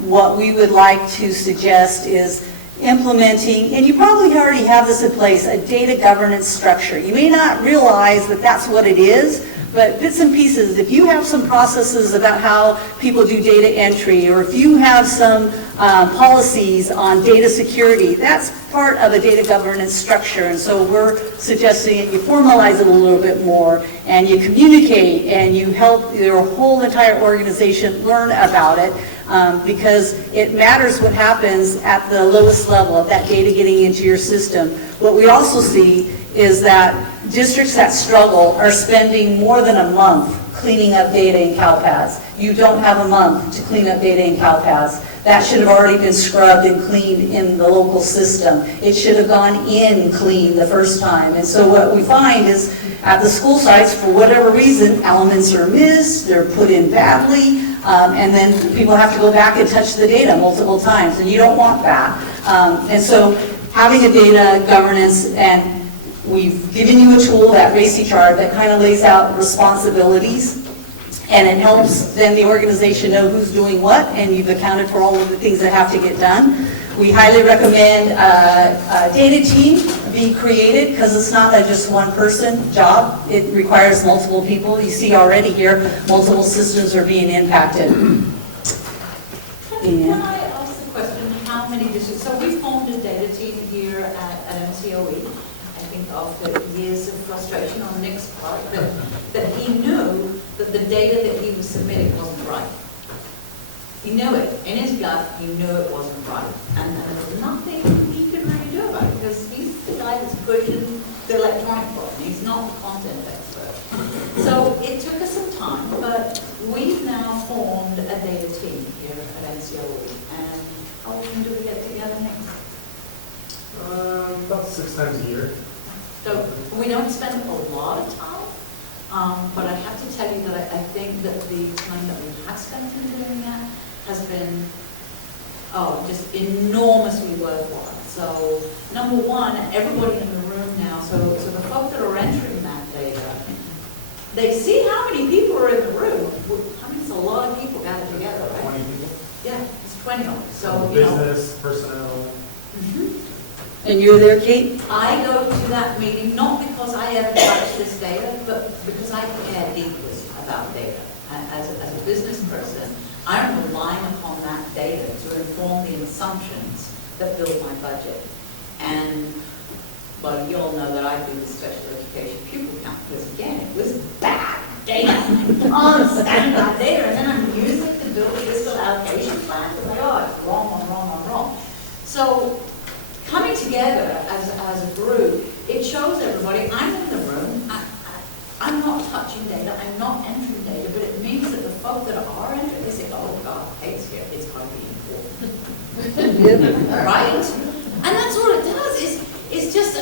what we would like to suggest is implementing, and you probably already have this in place, a data governance structure. You may not realize that that's what it is, but bits and pieces, if you have some processes about how people do data entry, or if you have some policies on data security, that's part of a data governance structure. And so we're suggesting that you formalize it a little bit more, and you communicate, and you help your whole entire organization learn about it, because it matters what happens at the lowest level of that data getting into your system. What we also see is that districts that struggle are spending more than a month cleaning up data in CALPADS. You don't have a month to clean up data in CALPADS. That should have already been scrubbed and cleaned in the local system. It should have gone in clean the first time. And so what we find is at the school sites, for whatever reason, elements are missed, they're put in badly, and then people have to go back and touch the data multiple times, and you don't want that. And so having a data governance, and we've given you a tool, that RACI chart, that kind of lays out responsibilities, and it helps then the organization know who's doing what, and you've accounted for all of the things that have to get done. We highly recommend a data team be created, because it's not a just one person job. It requires multiple people. You see already here, multiple systems are being impacted. Can I ask the question, how many districts, so we formed a data team here at MCOE, I think after years of frustration on Nick's part, that he knew that the data that he was submitting wasn't right. He knew it. In his gut, he knew it wasn't right. And there was nothing he could really do about it, because he's the guy that's pushing the electronic button. He's not the content expert. So it took us some time, but we've now formed a data team here at NCOE. And how often do we get together next? About 6 times a year. So we don't spend a lot of time, but I have to tell you that I think that the time that we have spent in doing that has been, just enormously worthwhile. So, number one, everybody in the room now, so the folks that are entering that data, they see how many people are in the room. I mean, it's a lot of people gathered together, right? 20 people. Yeah, it's 20 of them. So, Business, personnel. And you're there, Kate? I go to that meeting not because I ever touch this data, but because I care deeply about data. As a business person, I'm relying upon that data to inform the assumptions that build my budget. And, well, you all know that I do the special education pupil count, because again, it was bad data. I understand that data, and then I'm using it to build fiscal allocation plans, and it's wrong. So, coming together as a group, it shows everybody, I'm in the room, I'm not touching data, I'm not entering data, but it means that the folk that are entering, they say, oh God, Kate's here, it's going to be important. Right? And that's what it does, it's just,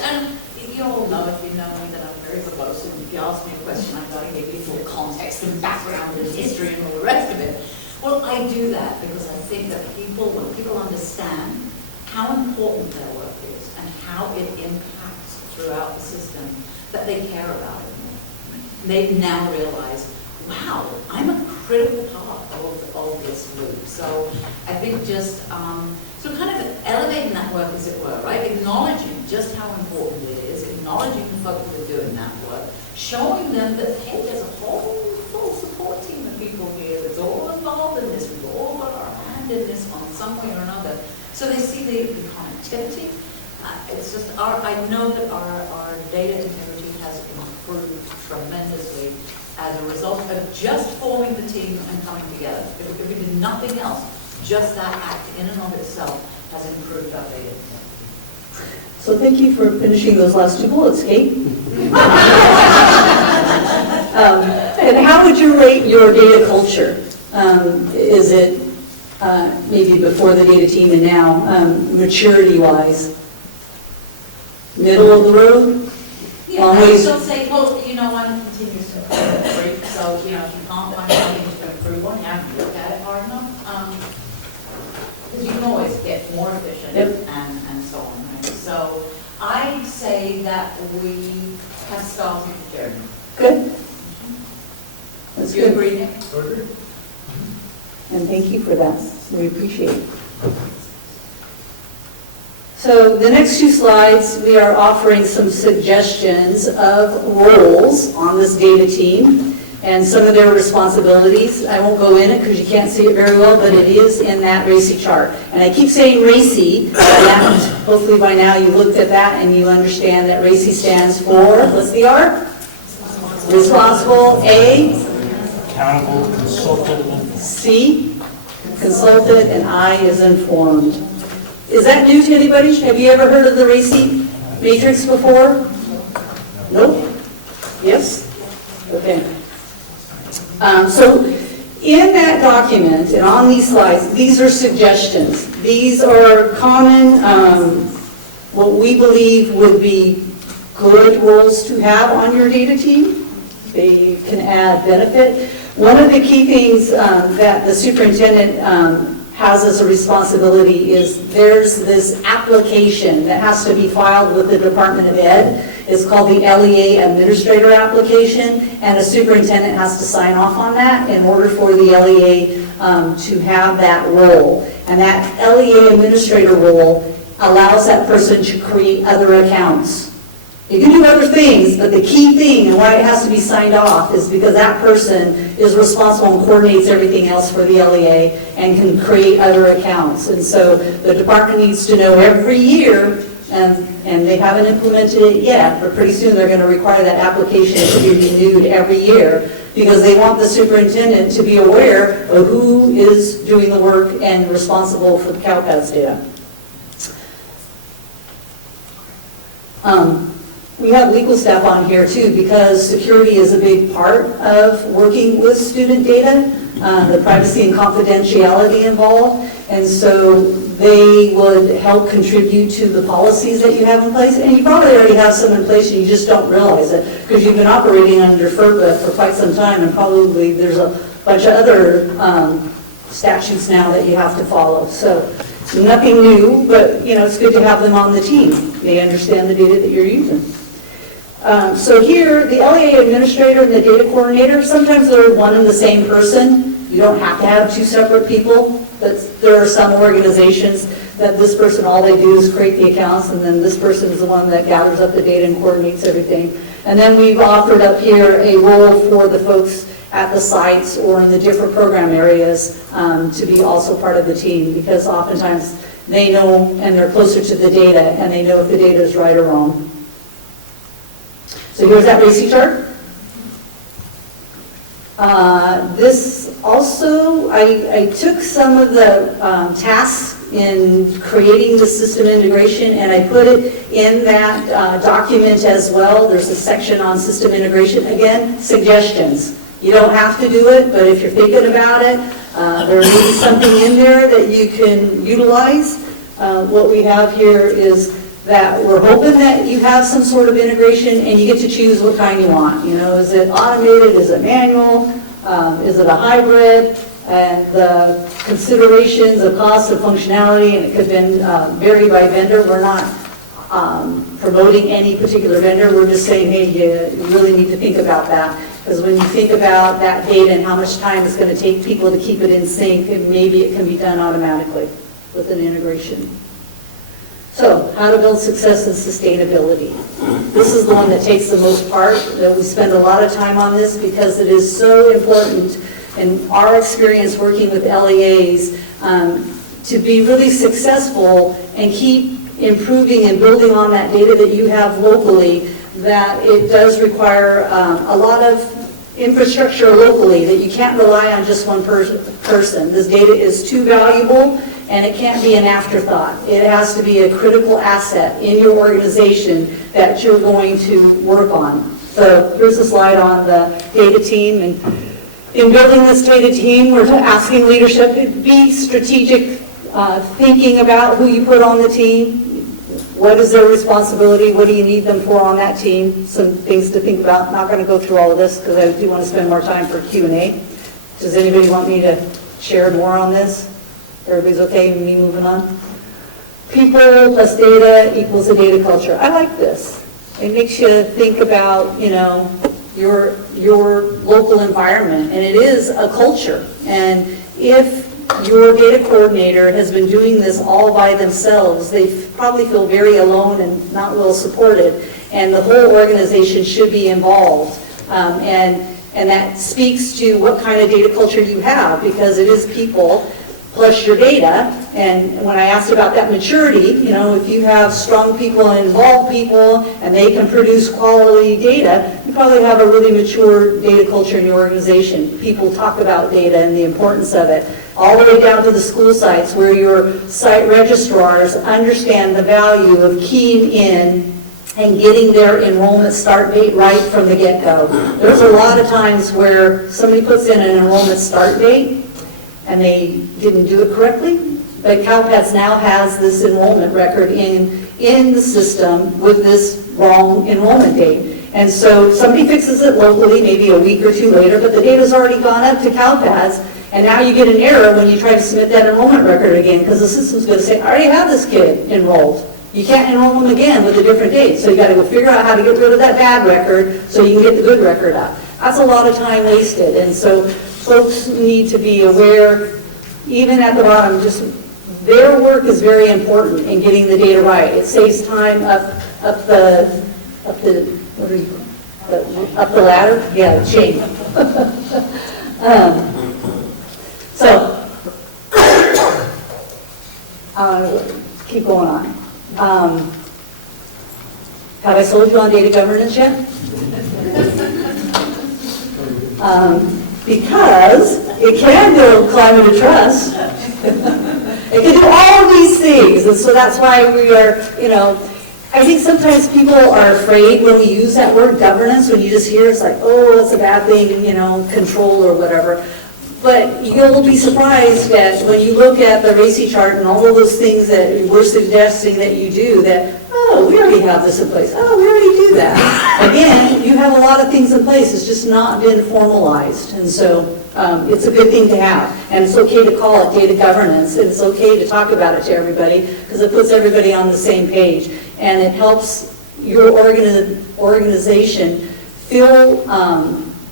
you all know, if you know me, that I'm very verbose, and if you ask me a question, I've got to give you full context and background and history and all the rest of it. Well, I do that because I think that when people understand how important their work is and how it impacts throughout the system, that they care about it. They now realize, wow, I'm a critical part of this loop. So I think just, so kind of elevating that work, as it were, right? Acknowledging just how important it is, acknowledging the folks who are doing that work, showing them that, hey, there's a whole full support team of people here that's all involved in this. We've all got our hand in this one some way or another. So they see the connectivity. It's just, I know that our data integrity has improved tremendously as a result of just forming the team and coming together. If we did nothing else, just that act in and of itself has improved our data. So thank you for finishing those last two bullets, Kate. And how would you rate your data culture? Is it maybe before the data team and now, maturity-wise? Middle of the road? Yeah, I still say, well, one continues to improve. So, if you can't find something to improve on, you haven't looked at it hard enough. Because you can always get more efficient and so on, right? So I say that we have started the journey. Good. That's Do you good. agree, Nick? And thank you for that. We appreciate it. So the next two slides, we are offering some suggestions of roles on this data team and some of their responsibilities. I won't go in it because you can't see it very well, but it is in that RACI chart. And I keep saying RACI, and hopefully by now you looked at that and you understand that RACI stands for, what's the R? Responsible. A? Accountable, consultative. C? Consulted, and I is informed. Is that new to anybody? Have you ever heard of the RACI matrix before? Nope? Yes? Okay. So in that document and on these slides, these are suggestions. These are common, what we believe would be good roles to have on your data team. They can add benefit. One of the key things that the superintendent has as a responsibility is there's this application that has to be filed with the Department of Ed. It's called the LEA Administrator Application, and a superintendent has to sign off on that in order for the LEA to have that role. And that LEA Administrator role allows that person to create other accounts. You can do other things, but the key thing and why it has to be signed off is because that person is responsible and coordinates everything else for the LEA and can create other accounts. And so the department needs to know every year, and they haven't implemented it yet, but pretty soon they're going to require that application to be renewed every year because they want the superintendent to be aware of who is doing the work and responsible for the CALPADS data. We have legal staff on here too because security is a big part of working with student data, the privacy and confidentiality involved, and so they would help contribute to the policies that you have in place, and you probably already have some in place and you just don't realize it because you've been operating under FERPA for quite some time and probably there's a bunch of other statutes now that you have to follow. So nothing new, but it's good to have them on the team. They understand the data that you're using. So here, the LEA administrator and the data coordinator, sometimes they're one and the same person. You don't have to have two separate people, but there are some organizations that this person, all they do is create the accounts, and then this person is the one that gathers up the data and coordinates everything. And then we've offered up here a role for the folks at the sites or in the different program areas to be also part of the team, because oftentimes they know and they're closer to the data and they know if the data is right or wrong. So here's that RACI chart. This also, I took some of the tasks in creating the system integration and I put it in that document as well. There's a section on system integration. Again, suggestions. You don't have to do it, but if you're thinking about it, there may be something in there that you can utilize. What we have here is that we're hoping that you have some sort of integration and you get to choose what kind you want. Is it automated? Is it manual? Is it a hybrid? And the considerations of cost, of functionality, and it could have been vary by vendor. We're not promoting any particular vendor. We're just saying, hey, you really need to think about that. Because when you think about that data and how much time it's going to take people to keep it in sync, and maybe it can be done automatically with an integration. So, how to build success and sustainability. This is the one that takes the most part. We spend a lot of time on this because it is so important in our experience working with LEAs to be really successful and keep improving and building on that data that you have locally, that it does require a lot of infrastructure locally, that you can't rely on just one person. This data is too valuable, and it can't be an afterthought. It has to be a critical asset in your organization that you're going to work on. So here's a slide on the data team. And in building this data team, we're asking leadership to be strategic, thinking about who you put on the team. What is their responsibility? What do you need them for on that team? Some things to think about. Not going to go through all of this because I do want to spend more time for Q&A. Does anybody want me to share more on this? Everybody's okay with me moving on? People plus data equals a data culture. I like this. It makes you think about, you know, your local environment, and it is a culture. And if your data coordinator has been doing this all by themselves, they probably feel very alone and not well supported, and the whole organization should be involved. And that speaks to what kind of data culture you have, because it is people plus your data. And when I asked about that maturity, you know, if you have strong people and involved people and they can produce quality data, you probably have a really mature data culture in your organization. People talk about data and the importance of it, all the way down to the school sites where your site registrars understand the value of keying in and getting their enrollment start date right from the get-go. There's a lot of times where somebody puts in an enrollment start date and they didn't do it correctly, but CALPADS now has this enrollment record in the system with this wrong enrollment date. And so somebody fixes it locally, maybe a week or two later, but the data's already gone up to CALPADS, and now you get an error when you try to submit that enrollment record again, because the system's going to say, I already have this kid enrolled. You can't enroll them again with a different date, so you got to go figure out how to get rid of that bad record so you can get the good record up. That's a lot of time wasted, and so folks need to be aware, even at the bottom, just their work is very important in getting the data right. It saves time up the ladder? Yeah, the chain. Keep going on. Have I sold you on data governance yet? Because it can build climate of trust. It can do all of these things. And so that's why we are, you know, I think sometimes people are afraid when we use that word governance, when you just hear it's like, oh, that's a bad thing, you know, control or whatever. But you'll be surprised that when you look at the RACI chart and all of those things that we're suggesting that you do, that, oh, we already have this in place. Oh, we already do that. Again, you have a lot of things in place. It's just not been formalized. And so it's a good thing to have. And it's okay to call it data governance. And it's okay to talk about it to everybody because it puts everybody on the same page. And it helps your organization feel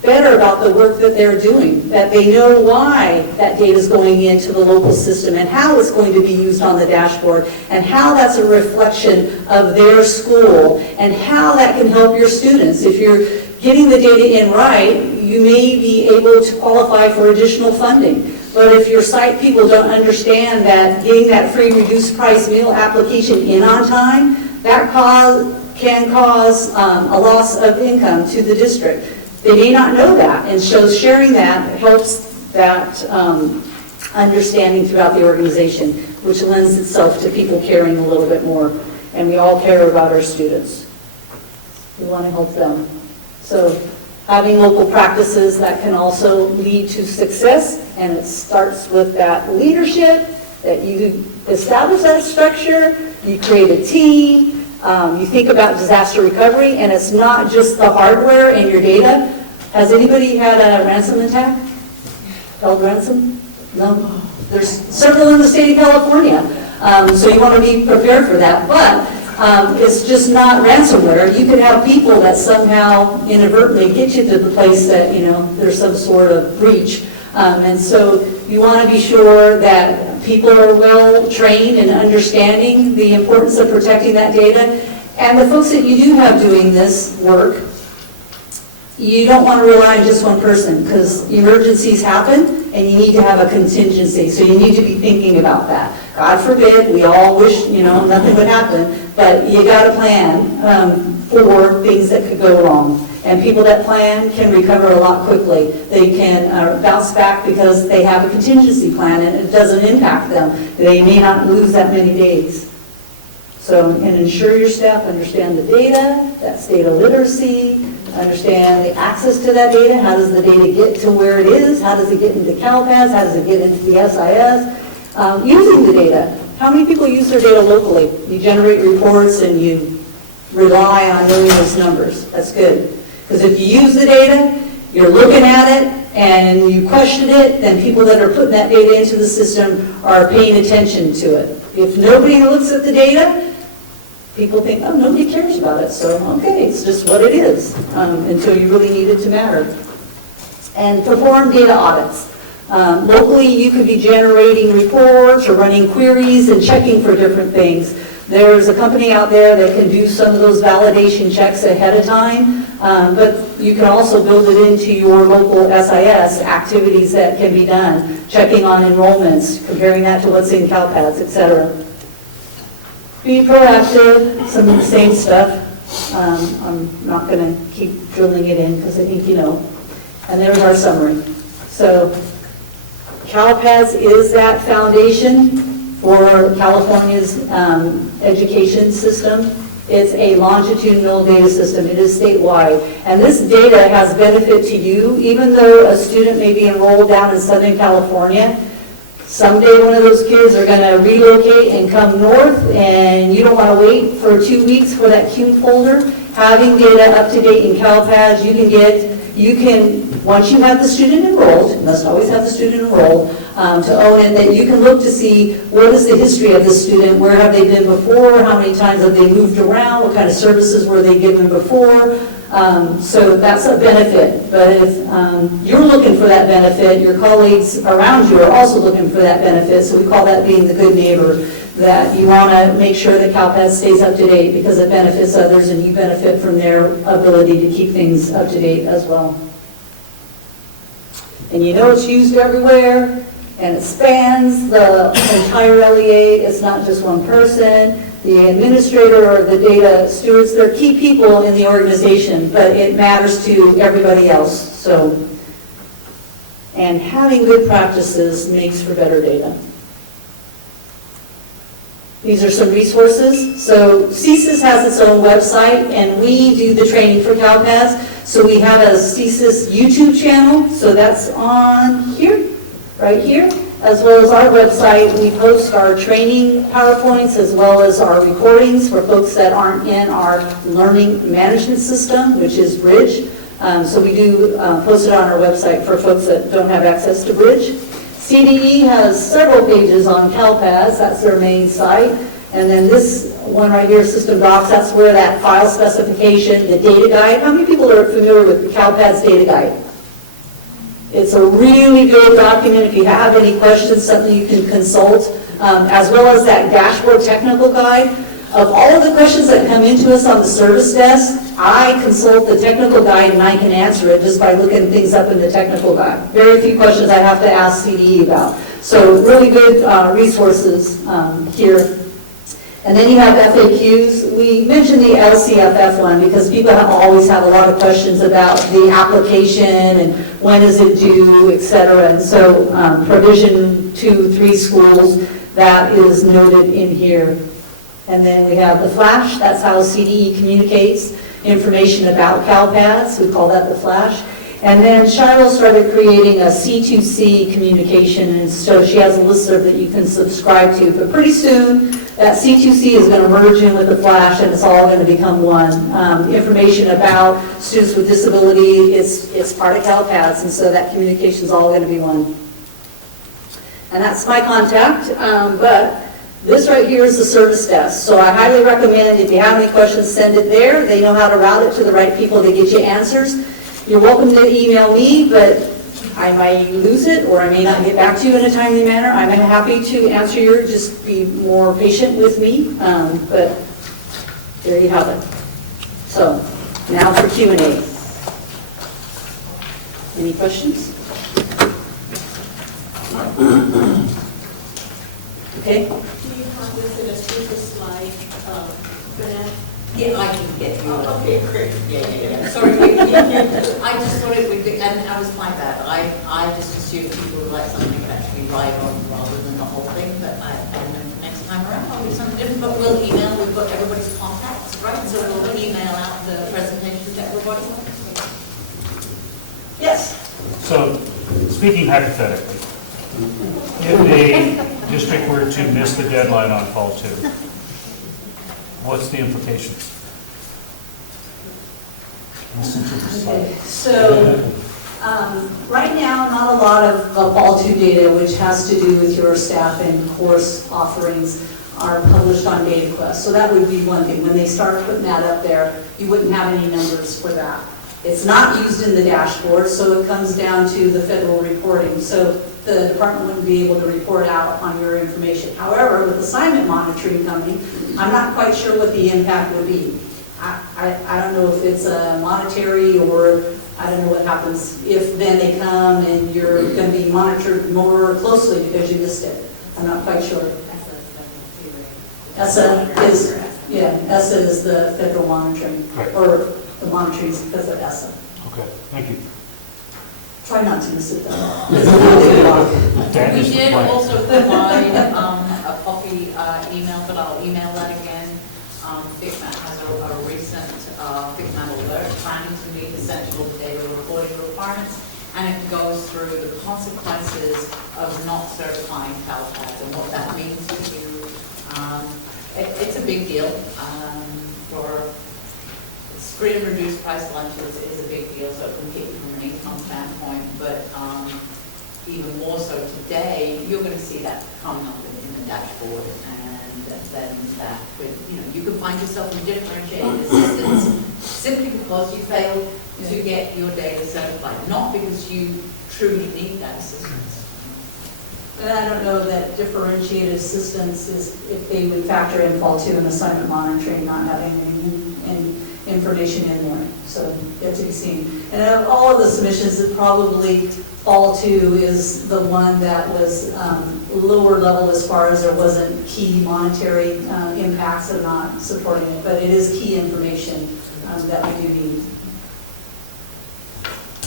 better about the work that they're doing, that they know why that data is going into the local system and how it's going to be used on the dashboard and how that's a reflection of their school and how that can help your students. If you're getting the data in right, you may be able to qualify for additional funding. But if your site people don't understand that getting that free reduced price meal application in on time, that can cause a loss of income to the district. They may not know that, and so sharing that helps that understanding throughout the organization, which lends itself to people caring a little bit more. And we all care about our students. We want to help them. So having local practices that can also lead to success, and it starts with that leadership, that you establish that structure, you create a team, you think about disaster recovery, and it's not just the hardware and your data. Has anybody had a ransom attack? Held ransom? No? There's several in the state of California, so you want to be prepared for that. But It's just not ransomware. You could have people that somehow inadvertently get you to the place that, there's some sort of breach. And so you want to be sure that people are well trained in understanding the importance of protecting that data. And the folks that you do have doing this work, you don't want to rely on just one person, because emergencies happen and you need to have a contingency. So you need to be thinking about that. God forbid, we all wish, nothing would happen, but you got to plan for things that could go wrong. And people that plan can recover a lot quickly. They can bounce back because they have a contingency plan and it doesn't impact them. They may not lose that many days. So, and ensure your staff understand the data, that's data literacy, understand the access to that data, how does the data get to where it is, how does it get into CALPADS, how does it get into the SIS, using the data. How many people use their data locally? You generate reports and you rely on knowing those numbers. That's good. Because if you use the data, you're looking at it, and you question it, then people that are putting that data into the system are paying attention to it. If nobody looks at the data, people think, oh, nobody cares about it, so okay, it's just what it is, until you really need it to matter. And perform data audits. Locally, you could be generating reports or running queries and checking for different things. There's a company out there that can do some of those validation checks ahead of time, but you can also build it into your local SIS activities that can be done, checking on enrollments, comparing that to what's in CALPADS, etc. Be proactive, some of the same stuff. I'm not going to keep drilling it in because I think you know. And there's our summary. So CALPADS is that foundation for California's education system. It's a longitudinal data system. It is statewide. And this data has benefit to you, even though a student may be enrolled down in Southern California. Someday one of those kids are going to relocate and come north, and you don't want to wait for 2 weeks for that CUNE folder. Having data up to date in CALPADS, once you have the student enrolled, you must always have the student enrolled, to own it, that you can look to see what is the history of the student, where have they been before, how many times have they moved around, what kind of services were they given before. So that's a benefit. But if you're looking for that benefit, your colleagues around you are also looking for that benefit. So we call that being the good neighbor, that you want to make sure that CALPADS stays up to date because it benefits others and you benefit from their ability to keep things up to date as well. And you know it's used everywhere, and it spans the entire LEA. It's not just one person. The administrator or the data stewards, they're key people in the organization, but it matters to everybody else. So, and having good practices makes for better data. These are some resources. So CSIS has its own website, and we do the training for CALPADS. So we have a CSIS YouTube channel. So that's on here, right here, as well as our website. We post our training PowerPoints as well as our recordings for folks that aren't in our learning management system, which is Bridge. So we do post it on our website for folks that don't have access to Bridge. CDE has several pages on CALPADS, that's their main site. And then this one right here, System Docs, that's where that file specification, the data guide. How many people are familiar with the CALPADS data guide? It's a really good document. If you have any questions, something you can consult, as well as that dashboard technical guide. Of all of the questions that come into us on the service desk, I consult the technical guide and I can answer it just by looking things up in the technical guide. Very few questions I have to ask CDE about. So really good resources here. And then you have FAQs. We mentioned the LCFF one because people always have a lot of questions about the application and when is it due, et cetera. And so provision 2-3 schools, that is noted in here. And then we have the Flash, that's how CDE communicates information about CALPADS, we call that the Flash. And then Shiloh started creating a C2C communication, and so she has a listserv that you can subscribe to. But pretty soon, that C2C is going to merge in with the Flash, and it's all going to become one. Information about students with disability, it's part of CALPADS, and so that communication is all going to be one. And that's my contact, but This right here is the service desk. So I highly recommend, if you have any questions, send it there. They know how to route it to the right people to get you answers. You're welcome to email me, but I might lose it, or I may not get back to you in a timely manner. I'm happy to answer your, just be more patient with me, but there you have it. So, now for Q&A. Any questions? Okay? Do you have this in a super slide for that? Yeah, I can get you. Okay, great. Yeah. Sorry, I just thought it would be, and that was my bad. I just assumed people would like something to actually write on rather than the whole thing, but I know next time around I'll do something different. But we'll email, we've got everybody's contacts, right? So we'll email out the presentation to everybody. Yes. So, speaking hypothetically, if a district were to miss the deadline on fall 2, what's the implications? Listen to the Okay, slide. so, right now, not a lot of fall 2 data, which has to do with your staff and course offerings, are published on DataQuest. So that would be one thing. When they start putting that up there, you wouldn't have any numbers for that. It's not used in the dashboard, so it comes down to the federal reporting. So the department wouldn't be able to report out on your information. However, with assignment monitoring coming, I'm not quite sure what the impact would be. I don't know if it's monetary, or I don't know what happens if then they come and you're going to be monitored more closely because you missed it. I'm not quite sure. ESSA is, yeah, ESSA is the federal monitoring, Right. or the monitoring is because of ESSA. Okay, thank you. Try not to miss it though. That We is the did plan. also provide a copy email, but I'll email that again. FCMAT has a recent FCMAT alert planning to meet essential data reporting requirements, and it goes through the consequences of not certifying CALPADS and what that means to you. It's a big deal for free and reduced price lunches is a big deal, so it can keep you from an income standpoint, but even more so today, you're going to see that coming up in the dashboard, and then that with, you can find yourself in differentiated assistance simply because you failed to get your data certified, not because you truly need that assistance. And I don't know that differentiated assistance is if they would factor in fall 2 and assignment monitoring, not having any information in there. So yet to be seen. And of all of the submissions, it probably fall 2 is the one that was lower level as far as there wasn't key monetary impacts of not supporting it, but it is key information that we do need.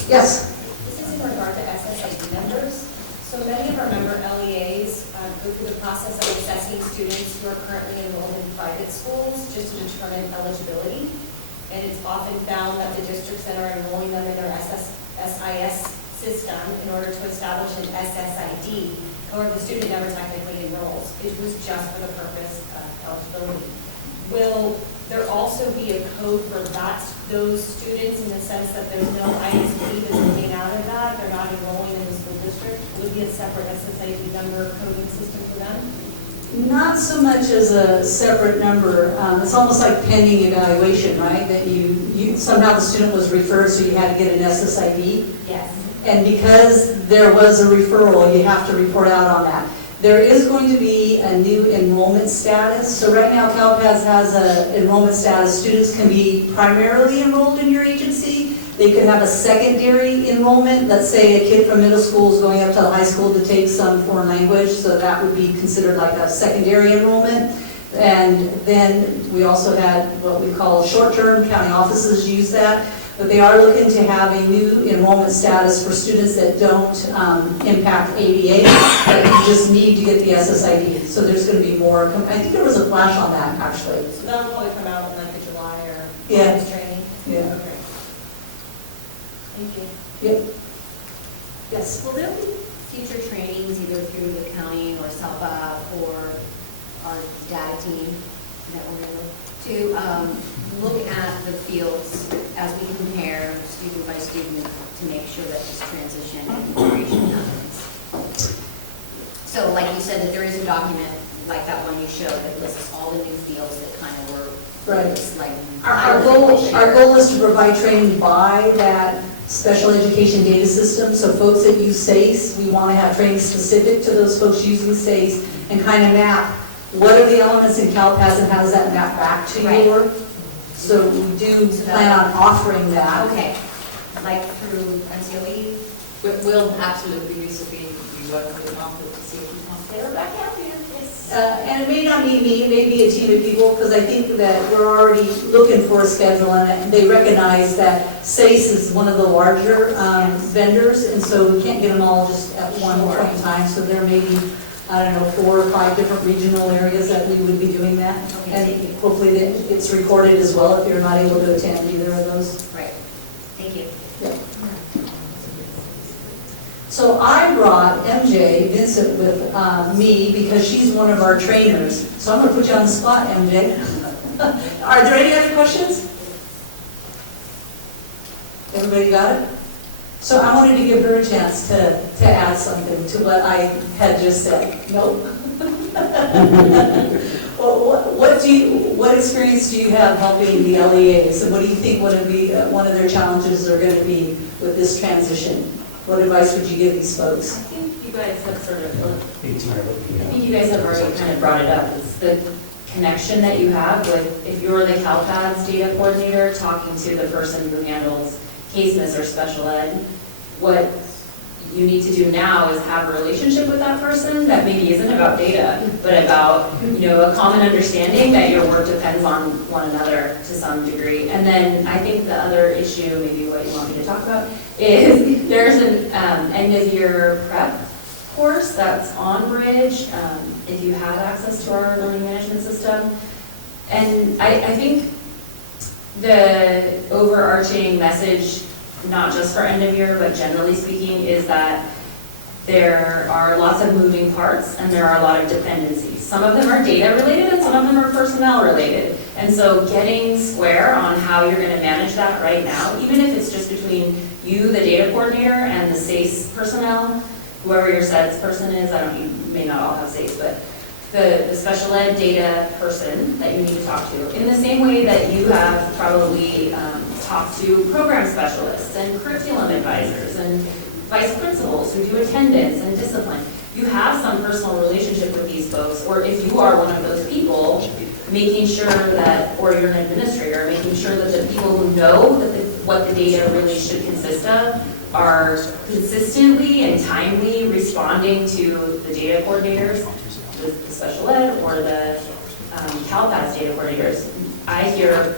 Yes? This is in regard to SSID numbers. So many of our member LEAs go through the process of assessing students who are currently enrolled in private schools just to determine eligibility. And it's often found that the districts that are enrolling them in their SIS system in order to establish an SSID, however, the student never technically enrolls. It was just for the purpose of eligibility. Will there also be a code for those students in the sense that there's no ISP that's looking out of that, they're not enrolling in the school district? Would be a separate SSID number coding system for them? Not so much as a separate number. It's almost like pending evaluation, right? That you somehow the student was referred, so you had to get an SSID. Yes. And because there was a referral, you have to report out on that. There is going to be a new enrollment status. So right now, CALPADS has an enrollment status. Students can be primarily enrolled in your agency. They could have a secondary enrollment. Let's say a kid from middle school is going up to the high school to take some foreign language, so that would be considered like a secondary enrollment. And then we also had what we call short-term, county offices use that. But they are looking to have a new enrollment status for students that don't impact ABA, but you just need to get the SSID. So there's going to be more. I think there was a flash on that, actually. So that'll probably come out in like the July or Yeah. August training? Yeah. Okay. Thank you. Yep. Yes. Will there be future trainings either through the county or SALPA or our data team that we're going to look at the fields as we compare student by student to make sure that this transition and integration happens? So like you said, that there is a document like that one you showed that lists all the new fields that kind of were. Right. Like. Our goal is to provide training by that special education data system. So folks that use SACE, we want to have training specific to those folks using SACE and kind of map what are the elements in CALPADS and how does that map back to Right. your. So we do plan on offering that. Okay, like through NCOE? We'll absolutely be recipients, we work with them to see if we can clear it back out here. Yes. And it may not be me, it may be a team of people, because I think that we're already looking for a schedule, and they recognize that SACE is one of the larger vendors, and so we can't get them all just at one point in time, so there may be, I don't know, 4 or 5 different regional areas that we would be doing that. Okay, And thank you. hopefully that gets recorded as well if you're not able to attend either of those. Right, thank you. So I brought MJ Vincent with me because she's one of our trainers. So I'm going to put you on the spot, MJ. Are there any other questions? Everybody got it? So I wanted to give her a chance to add something to what I had just said. Nope. Well, what experience do you have helping the LEAs? And what do you think one of their challenges are going to be with this transition? What advice would you give these folks? I think you guys have already kind of brought it up. It's the connection that you have with, if you're the CALPADS data coordinator talking to the person who handles case miss or special ed, what you need to do now is have a relationship with that person that maybe isn't about data, but about, a common understanding that your work depends on one another to some degree. And then I think the other issue, maybe what you want me to talk about, is there's an end of year prep course that's on Bridge, if you have access to our learning management system. And I think the overarching message, not just for end of year, but generally speaking, is that there are lots of moving parts and there are a lot of dependencies. Some of them are data related and some of them are personnel related. And so getting square on how you're going to manage that right now, even if it's just between you, the data coordinator, and the SACE personnel, whoever your SEDS person is, you may not all have SACE, but the special ed data person that you need to talk to. In the same way that you have probably talked to program specialists and curriculum advisors and vice principals who do attendance and discipline. You have some personal relationship with these folks, or if you are one of those people, making sure that, or you're an administrator, making sure that the people who know that what the data really should consist of are consistently and timely responding to the data coordinators, the special ed, or the CALPADS data coordinators. I hear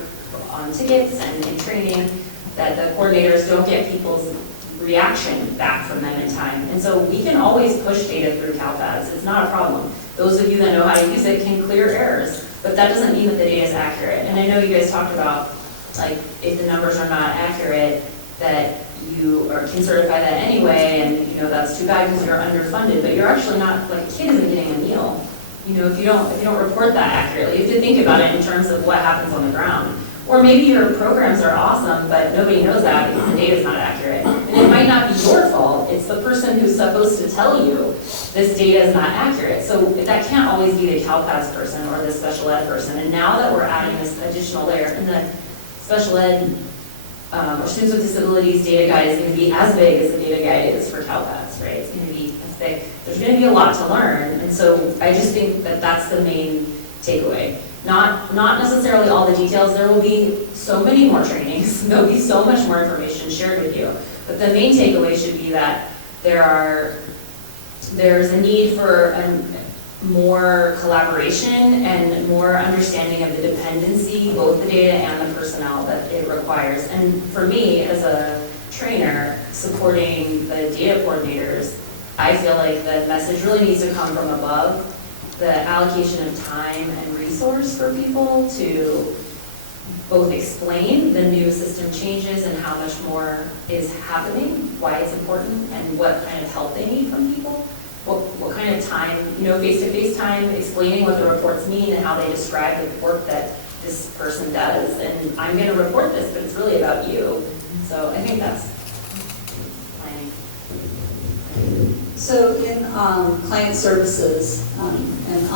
on tickets and in training that the coordinators don't get people's reaction back from them in time. And so we can always push data through CALPADS. It's not a problem. Those of you that know how to use it can clear errors, but that doesn't mean that the data is accurate. And I know you guys talked about, like, if the numbers are not accurate, that you can certify that anyway, and that's too bad because you're underfunded, but you're actually not, like, a kid isn't getting a meal. If you don't report that accurately, you have to think about it in terms of what happens on the ground. Or maybe your programs are awesome, but nobody knows that because the data's not accurate. And it might not be your fault, it's the person who's supposed to tell you this data is not accurate. So that can't always be the CALPADS person or the special ed person. And now that we're adding this additional layer, and the special ed or students with disabilities data guide is going to be as big as the data guide is for CALPADS, right? It's going to be thick. There's going to be a lot to learn. And so I just think that that's the main takeaway. Not necessarily all the details. There will be so many more trainings. There'll be so much more information shared with you. But the main takeaway should be that there's a need for more collaboration and more understanding of the dependency, both the data and the personnel that it requires. And for me, as a trainer supporting the data coordinators, I feel like the message really needs to come from above. The allocation of time and resource for people to both explain the new system changes and how much more is happening, why it's important, and what kind of help they need from people. What kind of time, face-to-face time, explaining what the reports mean and how they describe the work that this person does. And I'm going to report this, but it's really about you. So I think that's planning. So in client services, and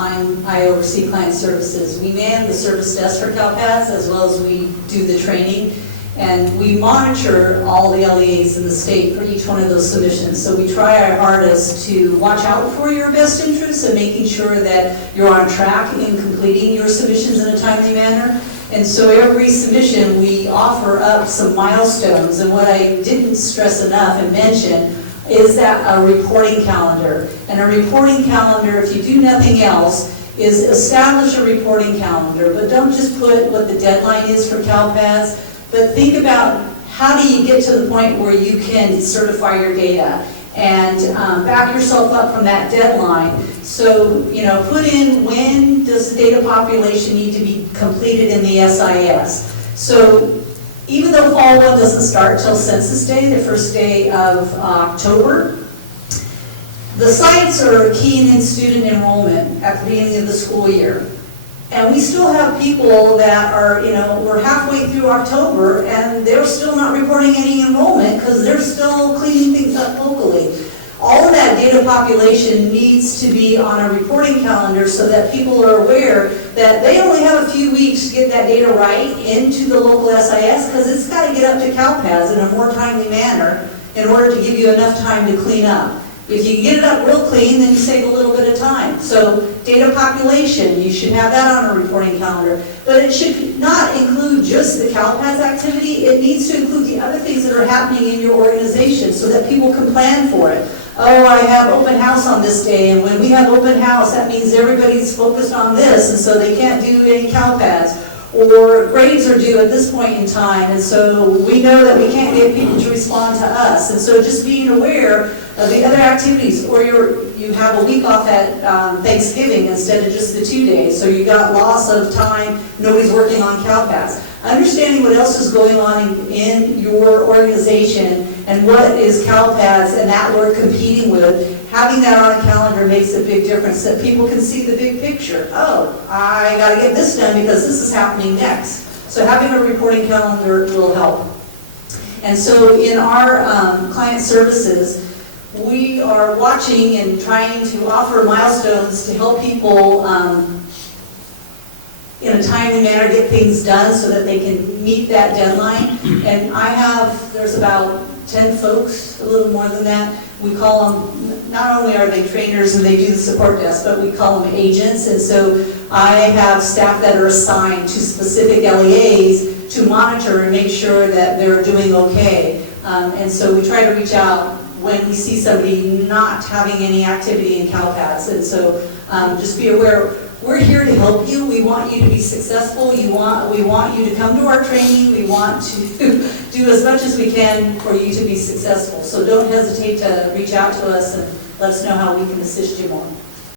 I oversee client services, we man the service desk for CalPADS as well as we do the training. And we monitor all the LEAs in the state for each one of those submissions. So we try our hardest to watch out for your best interests and making sure that you're on track in completing your submissions in a timely manner. And so every submission, we offer up some milestones. And what I didn't stress enough and mention is that a reporting calendar. And a reporting calendar, if you do nothing else, is establish a reporting calendar. But don't just put what the deadline is for CalPADS, but think about how do you get to the point where you can certify your data and back yourself up from that deadline. So, put in when does the data population need to be completed in the SIS. So even though Fall 1 doesn't start till Census Day, the first day of October, the sites are keying in student enrollment at the beginning of the school year. And we still have people that are, we're halfway through October and they're still not reporting any enrollment because they're still cleaning things up locally. All of that data population needs to be on a reporting calendar so that people are aware that they only have a few weeks to get that data right into the local SIS because it's got to get up to CalPADS in a more timely manner in order to give you enough time to clean up. If you get it up real clean, then you save a little bit of time. So data population, you should have that on a reporting calendar. But it should not include just the CalPADS activity. It needs to include the other things that are happening in your organization so that people can plan for it. Oh, I have open house on this day, and when we have open house, that means everybody's focused on this, and so they can't do any CalPADS. Or grades are due at this point in time, and so we know that we can't get people to respond to us. And so just being aware of the other activities, or you have a week off at Thanksgiving instead of just the 2 days, so you got loss of time, nobody's working on CalPADS. Understanding what else is going on in your organization and what is CalPADS and that we're competing with, having that on a calendar makes a big difference, that people can see the big picture. Oh, I got to get this done because this is happening next. So having a reporting calendar will help. And so in our client services, we are watching and trying to offer milestones to help people in a timely manner get things done so that they can meet that deadline. And there's about 10 folks, a little more than that. We call them, not only are they trainers and they do the support desk, but we call them agents. And so I have staff that are assigned to specific LEAs to monitor and make sure that they're doing okay. And so we try to reach out when we see somebody not having any activity in CalPADS. And so just be aware, we're here to help you. We want you to be successful. We want you to come to our training. We want to do as much as we can for you to be successful. So don't hesitate to reach out to us and let us know how we can assist you more.